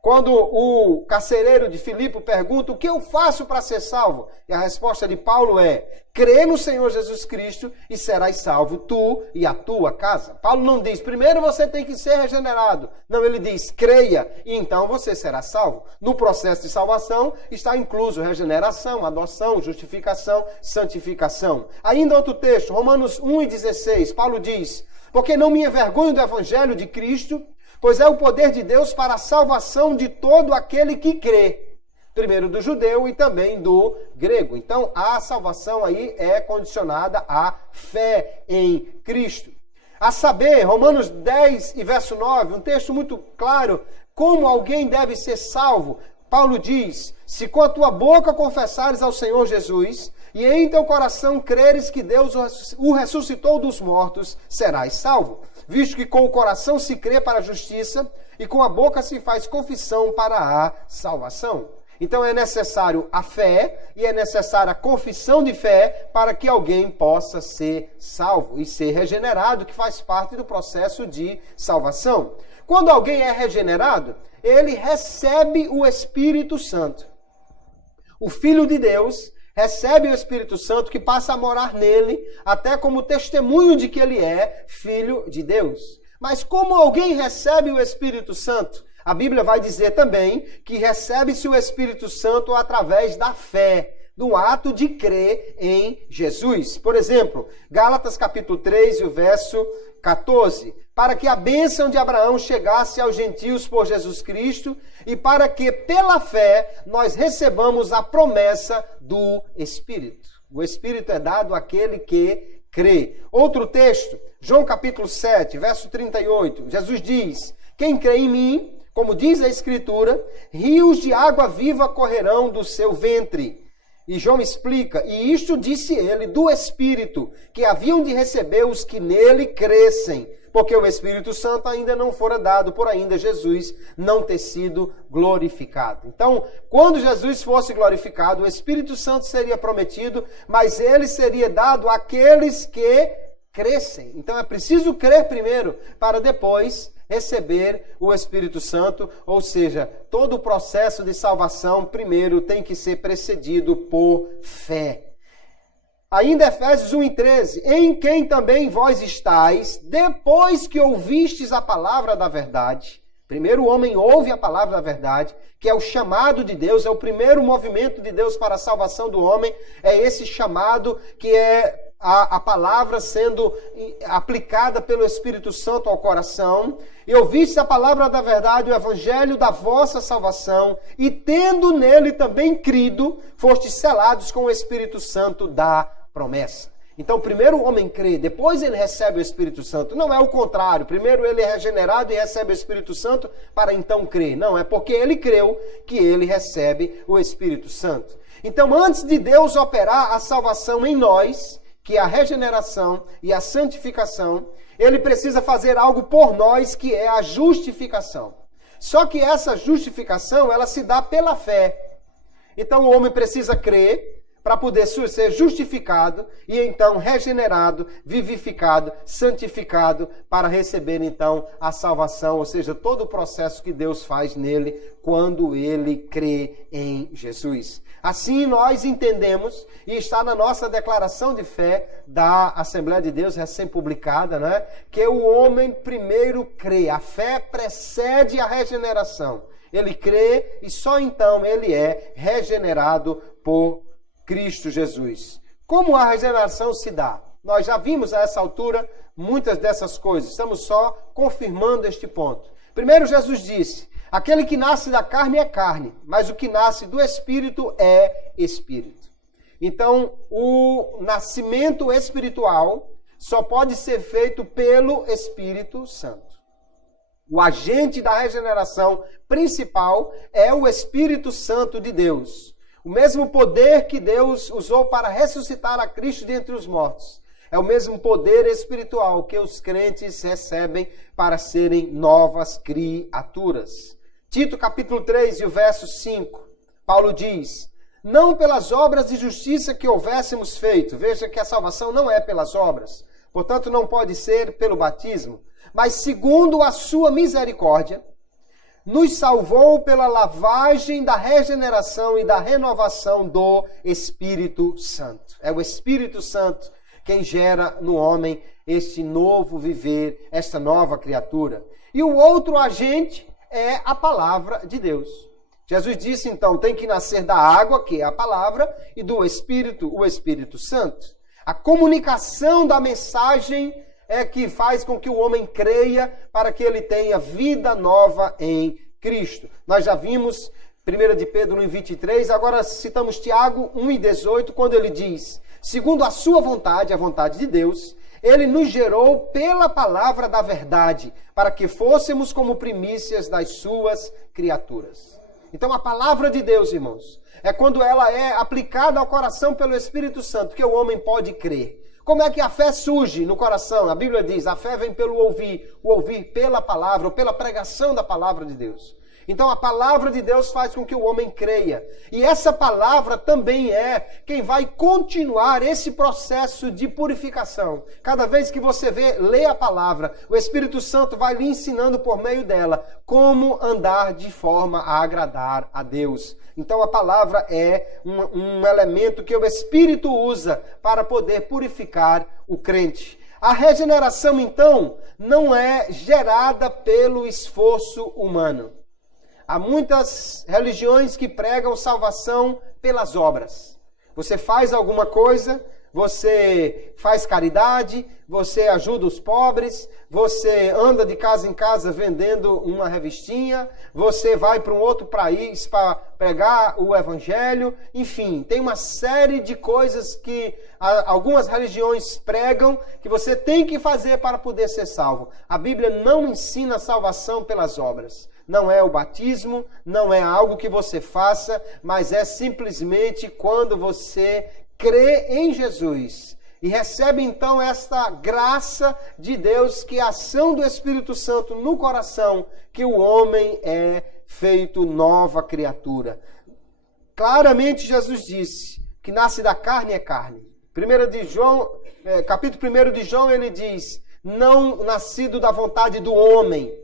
Quando o carcereiro de Filipe pergunta, o que eu faço para ser salvo? E a resposta de Paulo é, crê no Senhor Jesus Cristo e serás salvo, tu e a tua casa. Paulo não diz, primeiro você tem que ser regenerado. Não, ele diz, creia e então você será salvo. No processo de salvação está incluso regeneração, adoção, justificação, santificação. Ainda outro texto, Romanos 1:16, Paulo diz, porque não me envergonho do evangelho de Cristo, pois é o poder de Deus para a salvação de todo aquele que crê, primeiro do judeu e também do grego. Então, a salvação aí é condicionada à fé em Cristo. A saber, Romanos 10 e verso 9, um texto muito claro, como alguém deve ser salvo. Paulo diz, se com a tua boca confessares ao Senhor Jesus e em teu coração creres que Deus o ressuscitou dos mortos, serás salvo. Visto que com o coração se crê para a justiça e com a boca se faz confissão para a salvação. Então é necessário a fé e é necessária a confissão de fé para que alguém possa ser salvo e ser regenerado, que faz parte do processo de salvação. Quando alguém é regenerado, ele recebe o Espírito Santo. O Filho de Deus recebe o Espírito Santo que passa a morar nele, até como testemunho de que ele é Filho de Deus. Mas como alguém recebe o Espírito Santo? A Bíblia vai dizer também que recebe-se o Espírito Santo através da fé, do ato de crer em Jesus. Por exemplo, Gálatas capítulo 3 e o verso 14. Para que a bênção de Abraão chegasse aos gentios por Jesus Cristo e para que, pela fé, nós recebamos a promessa do Espírito. O Espírito é dado àquele que crê. Outro texto, João capítulo 7, verso 38. Jesus diz, quem crê em mim, como diz a Escritura, rios de água viva correrão do seu ventre. E João explica, e isto disse ele do Espírito, que haviam de receber os que nele crescem, porque o Espírito Santo ainda não fora dado, por ainda Jesus não ter sido glorificado. Então, quando Jesus fosse glorificado, o Espírito Santo seria prometido, mas ele seria dado àqueles que crescem. Então é preciso crer primeiro, para depois receber o Espírito Santo, ou seja, todo o processo de salvação primeiro tem que ser precedido por fé. Ainda Efésios 1:13, em quem também vós estáis, depois que ouvistes a palavra da verdade. Primeiro o homem ouve a palavra da verdade, que é o chamado de Deus, é o primeiro movimento de Deus para a salvação do homem, é esse chamado que é a palavra sendo aplicada pelo Espírito Santo ao coração, e ouviste a palavra da verdade, o evangelho da vossa salvação, e tendo nele também crido, fostes selados com o Espírito Santo da promessa. Então, primeiro o homem crê, depois ele recebe o Espírito Santo. Não é o contrário. Primeiro ele é regenerado e recebe o Espírito Santo para então crer. Não, é porque ele creu que ele recebe o Espírito Santo. Então, antes de Deus operar a salvação em nós, que é a regeneração e a santificação, ele precisa fazer algo por nós, que é a justificação. Só que essa justificação, ela se dá pela fé. Então, o homem precisa crer para poder ser justificado e então regenerado, vivificado, santificado para receber então a salvação, ou seja, todo o processo que Deus faz nele quando ele crê em Jesus. Assim nós entendemos, e está na nossa declaração de fé da Assembleia de Deus recém-publicada, né, que o homem primeiro crê, a fé precede a regeneração. Ele crê e só então ele é regenerado por Cristo Jesus. Como a regeneração se dá? Nós já vimos a essa altura muitas dessas coisas, estamos só confirmando este ponto. Primeiro Jesus disse, aquele que nasce da carne é carne, mas o que nasce do Espírito é Espírito. Então, o nascimento espiritual só pode ser feito pelo Espírito Santo. O agente da regeneração principal é o Espírito Santo de Deus. O mesmo poder que Deus usou para ressuscitar a Cristo dentre os mortos é o mesmo poder espiritual que os crentes recebem para serem novas criaturas. Tito capítulo 3 e o verso 5, Paulo diz, não pelas obras de justiça que houvéssemos feito. Veja que a salvação não é pelas obras, portanto não pode ser pelo batismo, mas segundo a sua misericórdia, nos salvou pela lavagem da regeneração e da renovação do Espírito Santo. É o Espírito Santo quem gera no homem este novo viver, esta nova criatura. E o outro agente é a palavra de Deus. Jesus disse, então, tem que nascer da água, que é a palavra, e do Espírito, o Espírito Santo. A comunicação da mensagem é que faz com que o homem creia para que ele tenha vida nova em Cristo. Nós já vimos 1 de Pedro 1:23, agora citamos Tiago 1:18, quando ele diz: segundo a sua vontade, a vontade de Deus, ele nos gerou pela palavra da verdade, para que fôssemos como primícias das suas criaturas. Então a palavra de Deus, irmãos, é quando ela é aplicada ao coração pelo Espírito Santo, que o homem pode crer. Como é que a fé surge no coração? A Bíblia diz, a fé vem pelo ouvir, o ouvir pela palavra, ou pela pregação da palavra de Deus. Então a palavra de Deus faz com que o homem creia. E essa palavra também é quem vai continuar esse processo de purificação. Cada vez que você lê a palavra, o Espírito Santo vai lhe ensinando por meio dela como andar de forma a agradar a Deus. Então a palavra é um elemento que o Espírito usa para poder purificar o crente. A regeneração, então, não é gerada pelo esforço humano. Há muitas religiões que pregam salvação pelas obras. Você faz alguma coisa, você faz caridade, você ajuda os pobres, você anda de casa em casa vendendo uma revistinha, você vai para um outro país para pregar o evangelho, enfim, tem uma série de coisas que algumas religiões pregam que você tem que fazer para poder ser salvo. A Bíblia não ensina a salvação pelas obras. Não é o batismo, não é algo que você faça, mas é simplesmente quando você crê em Jesus e recebe então esta graça de Deus, que é a ação do Espírito Santo no coração, que o homem é feito nova criatura. Claramente Jesus disse que nasce da carne é carne. Capítulo 1 de João, ele diz, não nascido da vontade do homem,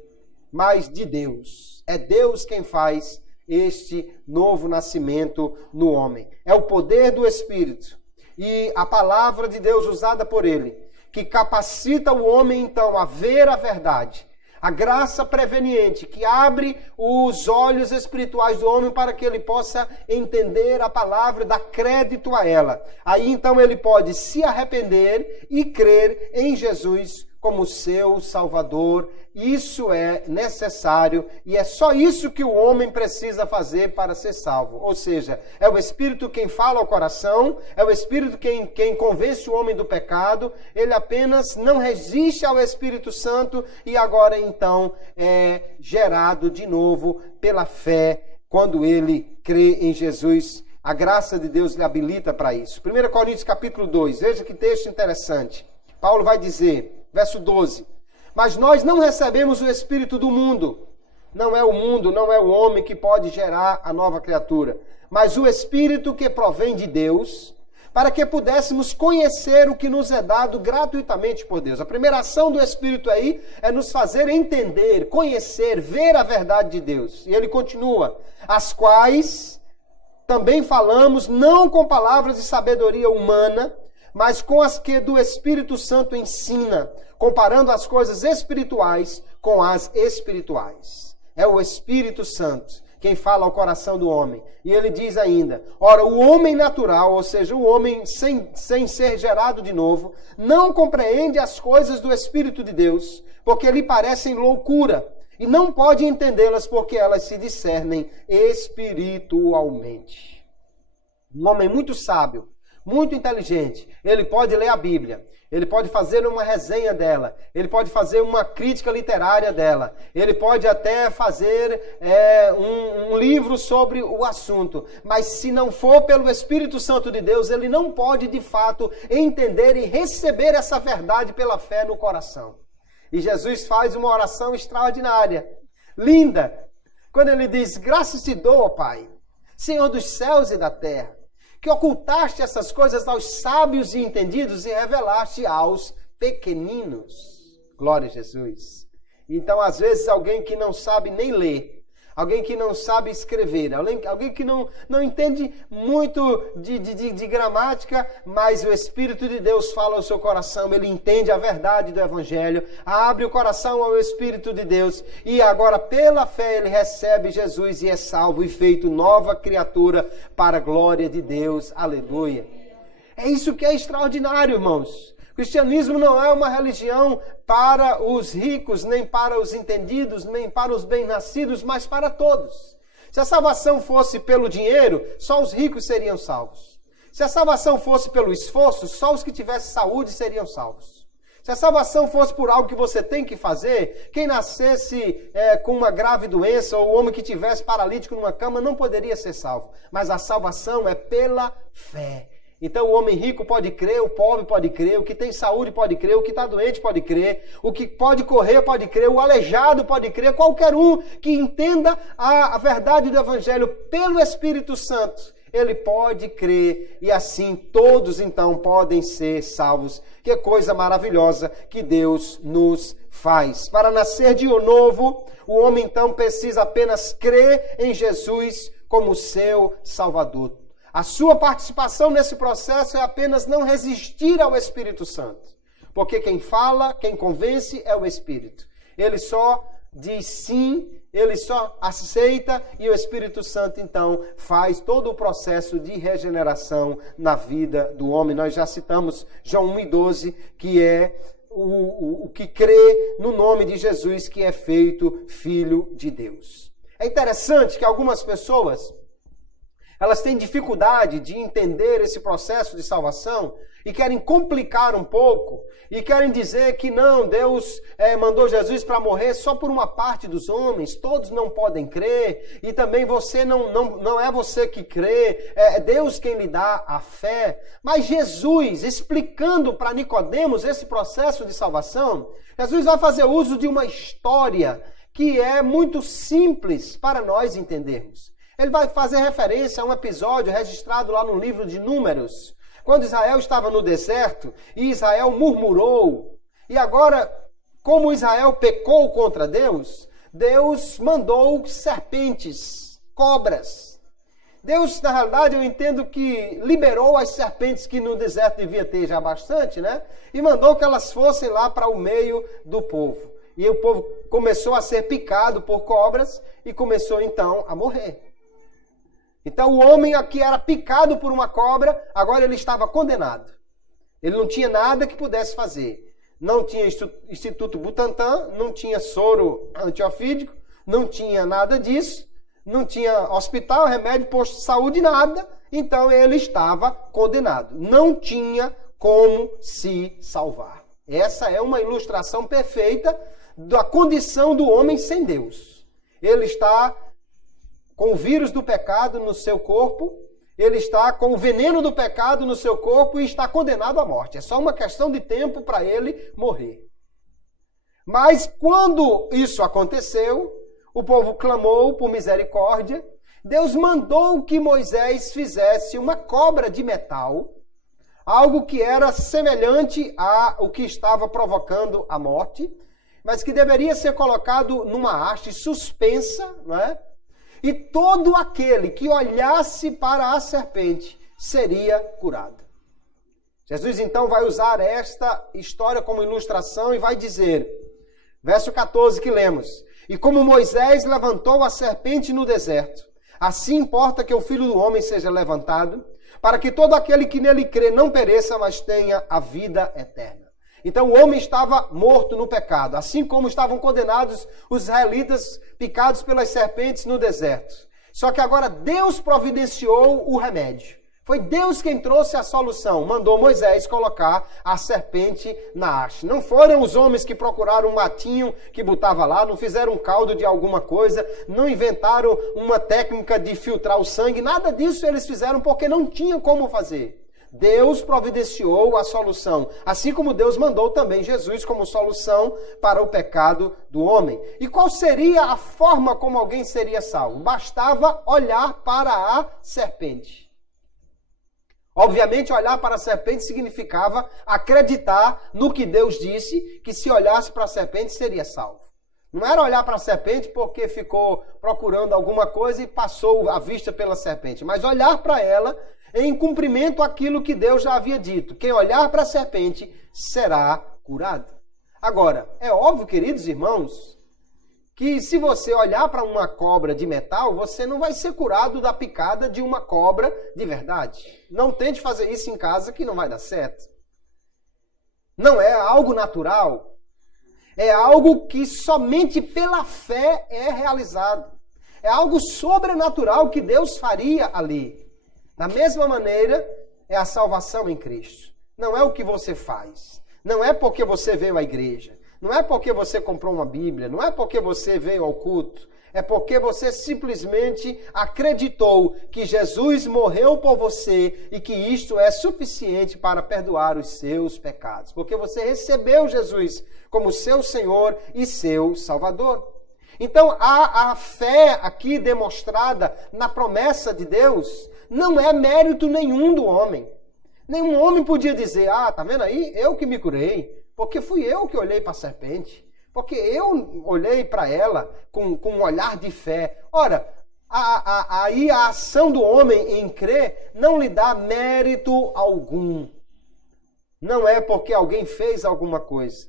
mas de Deus. É Deus quem faz este novo nascimento no homem. É o poder do Espírito e a palavra de Deus usada por ele, que capacita o homem então a ver a verdade. A graça preveniente que abre os olhos espirituais do homem para que ele possa entender a palavra e dar crédito a ela. Aí então ele pode se arrepender e crer em Jesus como seu Salvador. Isso é necessário e é só isso que o homem precisa fazer para ser salvo. Ou seja, é o Espírito quem fala ao coração, é o Espírito quem convence o homem do pecado, ele apenas não resiste ao Espírito Santo e agora então é gerado de novo pela fé quando ele crê em Jesus. A graça de Deus lhe habilita para isso. 1 Coríntios capítulo 2, veja que texto interessante. Paulo vai dizer, verso 12, mas nós não recebemos o Espírito do mundo. Não é o mundo, não é o homem que pode gerar a nova criatura, mas o Espírito que provém de Deus, para que pudéssemos conhecer o que nos é dado gratuitamente por Deus. A primeira ação do Espírito aí é nos fazer entender, conhecer, ver a verdade de Deus. E ele continua, as quais também falamos não com palavras de sabedoria humana, mas com as que do Espírito Santo ensina, comparando as coisas espirituais com as espirituais. É o Espírito Santo quem fala ao coração do homem. E ele diz ainda, ora, o homem natural, ou seja, o homem sem ser gerado de novo, não compreende as coisas do Espírito de Deus, porque lhe parecem loucura, e não pode entendê-las porque elas se discernem espiritualmente. Um homem muito sábio, muito inteligente, ele pode ler a Bíblia, ele pode fazer uma resenha dela, ele pode fazer uma crítica literária dela, ele pode até fazer um livro sobre o assunto, mas se não for pelo Espírito Santo de Deus, ele não pode de fato entender e receber essa verdade pela fé no coração. E Jesus faz uma oração extraordinária, linda, quando ele diz, graças te dou, ó Pai, Senhor dos céus e da terra, que ocultaste essas coisas aos sábios e entendidos e revelaste aos pequeninos. Glória a Jesus. Então, às vezes, alguém que não sabe nem ler, alguém que não sabe escrever, alguém que não entende muito de gramática, mas o Espírito de Deus fala ao seu coração, ele entende a verdade do Evangelho, abre o coração ao Espírito de Deus e agora pela fé ele recebe Jesus e é salvo e feito nova criatura para a glória de Deus. Aleluia. É isso que é extraordinário, irmãos. O cristianismo não é uma religião para os ricos, nem para os entendidos, nem para os bem-nascidos, mas para todos. Se a salvação fosse pelo dinheiro, só os ricos seriam salvos. Se a salvação fosse pelo esforço, só os que tivessem saúde seriam salvos. Se a salvação fosse por algo que você tem que fazer, quem nascesse com uma grave doença ou o homem que tivesse paralítico numa cama não poderia ser salvo. Mas a salvação é pela fé. Então o homem rico pode crer, o pobre pode crer, o que tem saúde pode crer, o que está doente pode crer, o que pode correr pode crer, o aleijado pode crer, qualquer um que entenda a verdade do Evangelho pelo Espírito Santo, ele pode crer e assim todos então podem ser salvos. Que coisa maravilhosa que Deus nos faz. Para nascer de novo, o homem então precisa apenas crer em Jesus como seu Salvador. A sua participação nesse processo é apenas não resistir ao Espírito Santo. Porque quem fala, quem convence é o Espírito. Ele só diz sim, ele só aceita e o Espírito Santo então faz todo o processo de regeneração na vida do homem. Nós já citamos João 1:12, que é o que crê no nome de Jesus, que é feito Filho de Deus. É interessante que algumas pessoas elas têm dificuldade de entender esse processo de salvação e querem complicar um pouco e querem dizer que não, Deus mandou Jesus para morrer só por uma parte dos homens, todos não podem crer e também você não é você que crê, é Deus quem lhe dá a fé. Mas Jesus, explicando para Nicodemos esse processo de salvação, Jesus vai fazer uso de uma história que é muito simples para nós entendermos. Ele vai fazer referência a um episódio registrado lá no livro de Números, quando Israel estava no deserto e Israel murmurou. E agora, como Israel pecou contra Deus, Deus mandou serpentes, cobras. Deus, na realidade, eu entendo que liberou as serpentes que no deserto devia ter já bastante, né? E mandou que elas fossem lá para o meio do povo. E o povo começou a ser picado por cobras e começou então a morrer. Então o homem aqui era picado por uma cobra, agora ele estava condenado. Ele não tinha nada que pudesse fazer. Não tinha Instituto Butantan, não tinha soro antiofídico, não tinha nada disso, não tinha hospital, remédio, posto de saúde, nada. Então ele estava condenado. Não tinha como se salvar. Essa é uma ilustração perfeita da condição do homem sem Deus. Ele está com o vírus do pecado no seu corpo, ele está com o veneno do pecado no seu corpo e está condenado à morte. É só uma questão de tempo para ele morrer. Mas quando isso aconteceu, o povo clamou por misericórdia, Deus mandou que Moisés fizesse uma cobra de metal, algo que era semelhante ao que estava provocando a morte, mas que deveria ser colocado numa haste suspensa, não é? E todo aquele que olhasse para a serpente seria curado. Jesus então vai usar esta história como ilustração e vai dizer, verso 14 que lemos, e como Moisés levantou a serpente no deserto, assim importa que o Filho do Homem seja levantado, para que todo aquele que nele crê não pereça, mas tenha a vida eterna. Então o homem estava morto no pecado, assim como estavam condenados os israelitas picados pelas serpentes no deserto. Só que agora Deus providenciou o remédio. Foi Deus quem trouxe a solução. Mandou Moisés colocar a serpente na haste. Não foram os homens que procuraram um matinho que botava lá, não fizeram um caldo de alguma coisa, não inventaram uma técnica de filtrar o sangue. Nada disso eles fizeram porque não tinham como fazer. Deus providenciou a solução, assim como Deus mandou também Jesus como solução para o pecado do homem. E qual seria a forma como alguém seria salvo? Bastava olhar para a serpente. Obviamente, olhar para a serpente significava acreditar no que Deus disse, que se olhasse para a serpente seria salvo. Não era olhar para a serpente porque ficou procurando alguma coisa e passou a vista pela serpente, mas olhar para ela em cumprimento àquilo que Deus já havia dito. Quem olhar para a serpente será curado. Agora, é óbvio, queridos irmãos, que se você olhar para uma cobra de metal, você não vai ser curado da picada de uma cobra de verdade. Não tente fazer isso em casa que não vai dar certo. Não é algo natural. É algo que somente pela fé é realizado. É algo sobrenatural que Deus faria ali. Da mesma maneira, é a salvação em Cristo. Não é o que você faz. Não é porque você veio à igreja. Não é porque você comprou uma Bíblia. Não é porque você veio ao culto. É porque você simplesmente acreditou que Jesus morreu por você e que isto é suficiente para perdoar os seus pecados. Porque você recebeu Jesus como seu Senhor e seu Salvador. Então, a fé aqui demonstrada na promessa de Deus não é mérito nenhum do homem. Nenhum homem podia dizer, tá vendo aí? Eu que me curei, porque fui eu que olhei para a serpente, porque eu olhei para ela com um olhar de fé. Ora, aí a ação do homem em crer não lhe dá mérito algum. Não é porque alguém fez alguma coisa.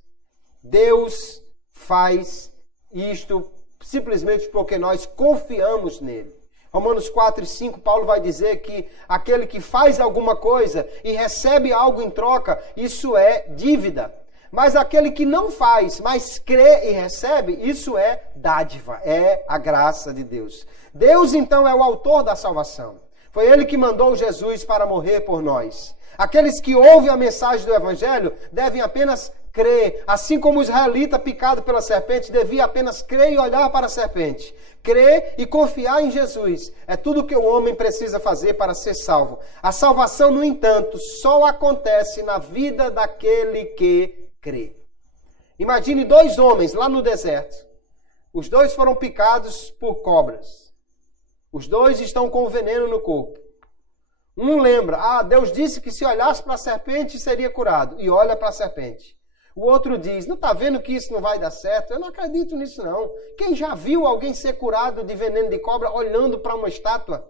Deus faz isto simplesmente porque nós confiamos nele. Romanos 4 e 5, Paulo vai dizer que aquele que faz alguma coisa e recebe algo em troca, isso é dívida. Mas aquele que não faz, mas crê e recebe, isso é dádiva, é a graça de Deus. Deus, então, é o autor da salvação. Foi ele que mandou Jesus para morrer por nós. Aqueles que ouvem a mensagem do Evangelho devem apenas crer. Assim como o israelita picado pela serpente devia apenas crer e olhar para a serpente. Crer e confiar em Jesus é tudo o que o homem precisa fazer para ser salvo. A salvação, no entanto, só acontece na vida daquele que crê. Imagine dois homens lá no deserto. Os dois foram picados por cobras. Os dois estão com veneno no corpo. Um lembra, Deus disse que se olhasse para a serpente seria curado. E olha para a serpente. O outro diz, não está vendo que isso não vai dar certo? Eu não acredito nisso não. Quem já viu alguém ser curado de veneno de cobra olhando para uma estátua?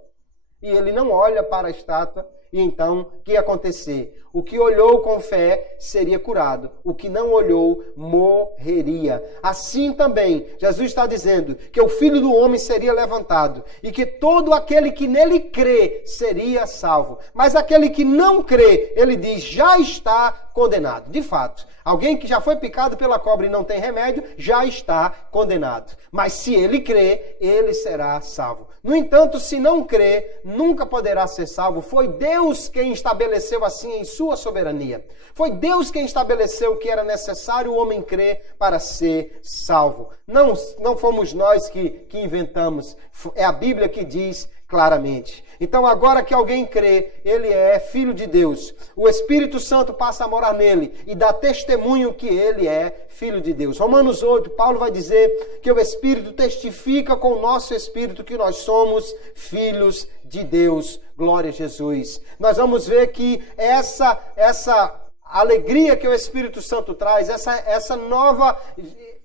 E ele não olha para a estátua. E então, o que ia acontecer? O que olhou com fé seria curado. O que não olhou, morreria. Assim também, Jesus está dizendo que o Filho do Homem seria levantado e que todo aquele que nele crê seria salvo. Mas aquele que não crê, ele diz, já está condenado. De fato, alguém que já foi picado pela cobra e não tem remédio, já está condenado. Mas se ele crê, ele será salvo. No entanto, se não crê, nunca poderá ser salvo. Foi Deus quem estabeleceu assim em sua soberania. Foi Deus quem estabeleceu que era necessário o homem crer para ser salvo. Não fomos nós que inventamos. É a Bíblia que diz claramente. Então, agora que alguém crê, ele é filho de Deus. O Espírito Santo passa a morar nele e dá testemunho que ele é filho de Deus. Romanos 8, Paulo vai dizer que o Espírito testifica com o nosso Espírito que nós somos filhos de Deus. Glória a Jesus. Nós vamos ver que essa alegria que o Espírito Santo traz, essa nova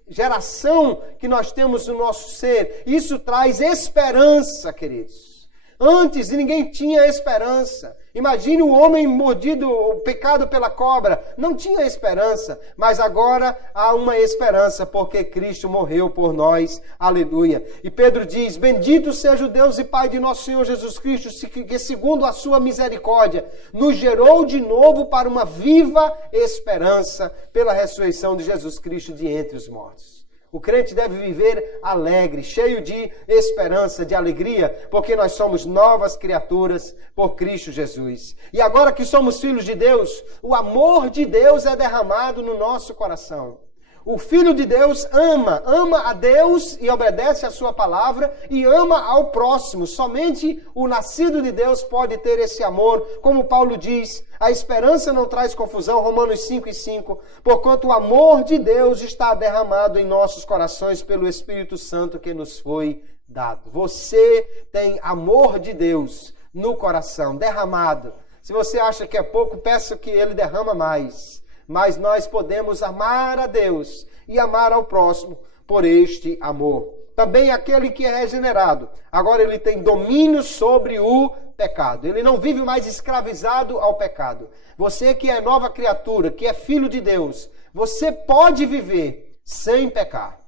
geração que nós temos no nosso ser, isso traz esperança, queridos. Antes ninguém tinha esperança. Imagine o homem mordido, picado pela cobra. Não tinha esperança. Mas agora há uma esperança, porque Cristo morreu por nós. Aleluia. E Pedro diz, bendito seja o Deus e Pai de nosso Senhor Jesus Cristo, que segundo a sua misericórdia, nos gerou de novo para uma viva esperança pela ressurreição de Jesus Cristo de entre os mortos. O crente deve viver alegre, cheio de esperança, de alegria, porque nós somos novas criaturas por Cristo Jesus. E agora que somos filhos de Deus, o amor de Deus é derramado no nosso coração. O Filho de Deus ama a Deus e obedece a sua palavra e ama ao próximo. Somente o nascido de Deus pode ter esse amor. Como Paulo diz, a esperança não traz confusão, Romanos 5:5, porquanto o amor de Deus está derramado em nossos corações pelo Espírito Santo que nos foi dado. Você tem amor de Deus no coração, derramado. Se você acha que é pouco, peça que ele derrama mais. Mas nós podemos amar a Deus e amar ao próximo por este amor. Também aquele que é regenerado, agora ele tem domínio sobre o pecado. Ele não vive mais escravizado ao pecado. Você que é nova criatura, que é filho de Deus, você pode viver sem pecar.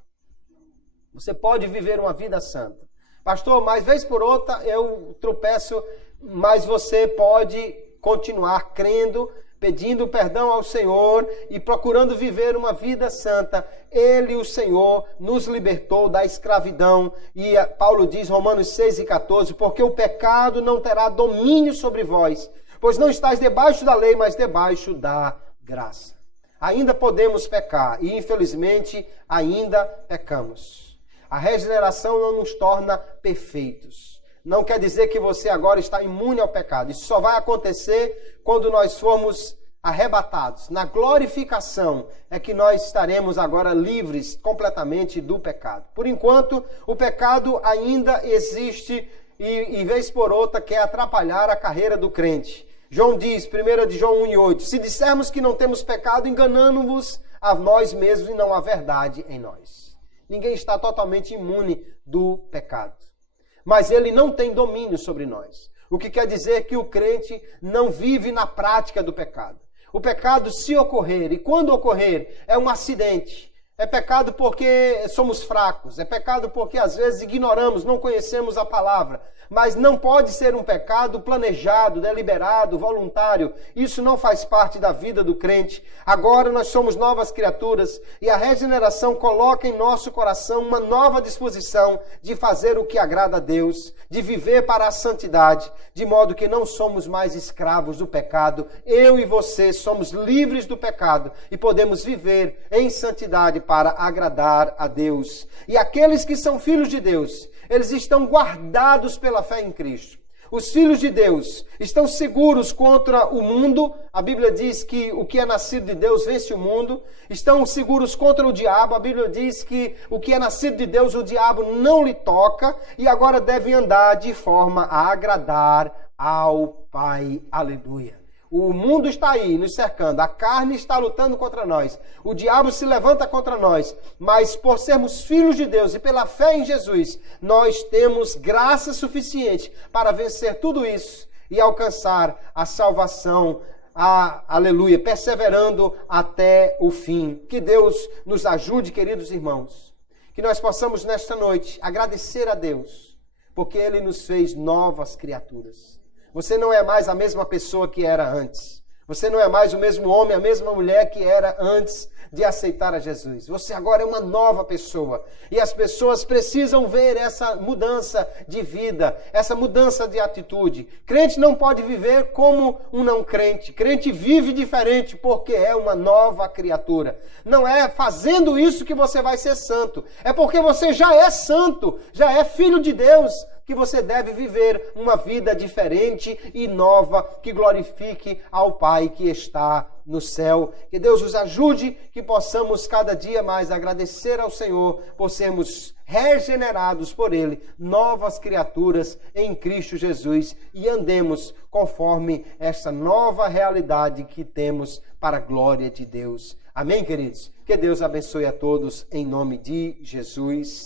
Você pode viver uma vida santa. Pastor, mas vez por outra eu tropeço, mas você pode continuar crendo, pedindo perdão ao Senhor e procurando viver uma vida santa, Ele, o Senhor, nos libertou da escravidão. E Paulo diz, Romanos 6:14, porque o pecado não terá domínio sobre vós, pois não estáis debaixo da lei, mas debaixo da graça. Ainda podemos pecar e, infelizmente, ainda pecamos. A regeneração não nos torna perfeitos. Não quer dizer que você agora está imune ao pecado. Isso só vai acontecer quando nós formos arrebatados. Na glorificação é que nós estaremos agora livres completamente do pecado. Por enquanto, o pecado ainda existe e vez por outra quer atrapalhar a carreira do crente. João diz, 1 de João 1:8, se dissermos que não temos pecado, enganamos-vos a nós mesmos e não há verdade em nós. Ninguém está totalmente imune do pecado. Mas ele não tem domínio sobre nós. O que quer dizer que o crente não vive na prática do pecado. O pecado, se ocorrer, e quando ocorrer, é um acidente. É pecado porque somos fracos. É pecado porque às vezes ignoramos, não conhecemos a palavra. Mas não pode ser um pecado planejado, deliberado, voluntário. Isso não faz parte da vida do crente. Agora nós somos novas criaturas e a regeneração coloca em nosso coração uma nova disposição de fazer o que agrada a Deus, de viver para a santidade, de modo que não somos mais escravos do pecado. Eu e você somos livres do pecado e podemos viver em santidade para agradar a Deus. E aqueles que são filhos de Deus, eles estão guardados pela fé em Cristo. Os filhos de Deus estão seguros contra o mundo. A Bíblia diz que o que é nascido de Deus vence o mundo. Estão seguros contra o diabo. A Bíblia diz que o que é nascido de Deus, o diabo não lhe toca. E agora devem andar de forma a agradar ao Pai. Aleluia. O mundo está aí nos cercando, a carne está lutando contra nós, o diabo se levanta contra nós, mas por sermos filhos de Deus e pela fé em Jesus, nós temos graça suficiente para vencer tudo isso e alcançar a salvação, aleluia, perseverando até o fim. Que Deus nos ajude, queridos irmãos, que nós possamos nesta noite agradecer a Deus, porque Ele nos fez novas criaturas. Você não é mais a mesma pessoa que era antes. Você não é mais o mesmo homem, a mesma mulher que era antes de aceitar a Jesus. Você agora é uma nova pessoa. E as pessoas precisam ver essa mudança de vida, essa mudança de atitude. Crente não pode viver como um não crente. Crente vive diferente porque é uma nova criatura. Não é fazendo isso que você vai ser santo. É porque você já é santo, já é filho de Deus, que você deve viver uma vida diferente e nova, que glorifique ao Pai que está no céu. Que Deus nos ajude, que possamos cada dia mais agradecer ao Senhor por sermos regenerados por Ele, novas criaturas em Cristo Jesus, e andemos conforme essa nova realidade que temos para a glória de Deus. Amém, queridos? Que Deus abençoe a todos em nome de Jesus.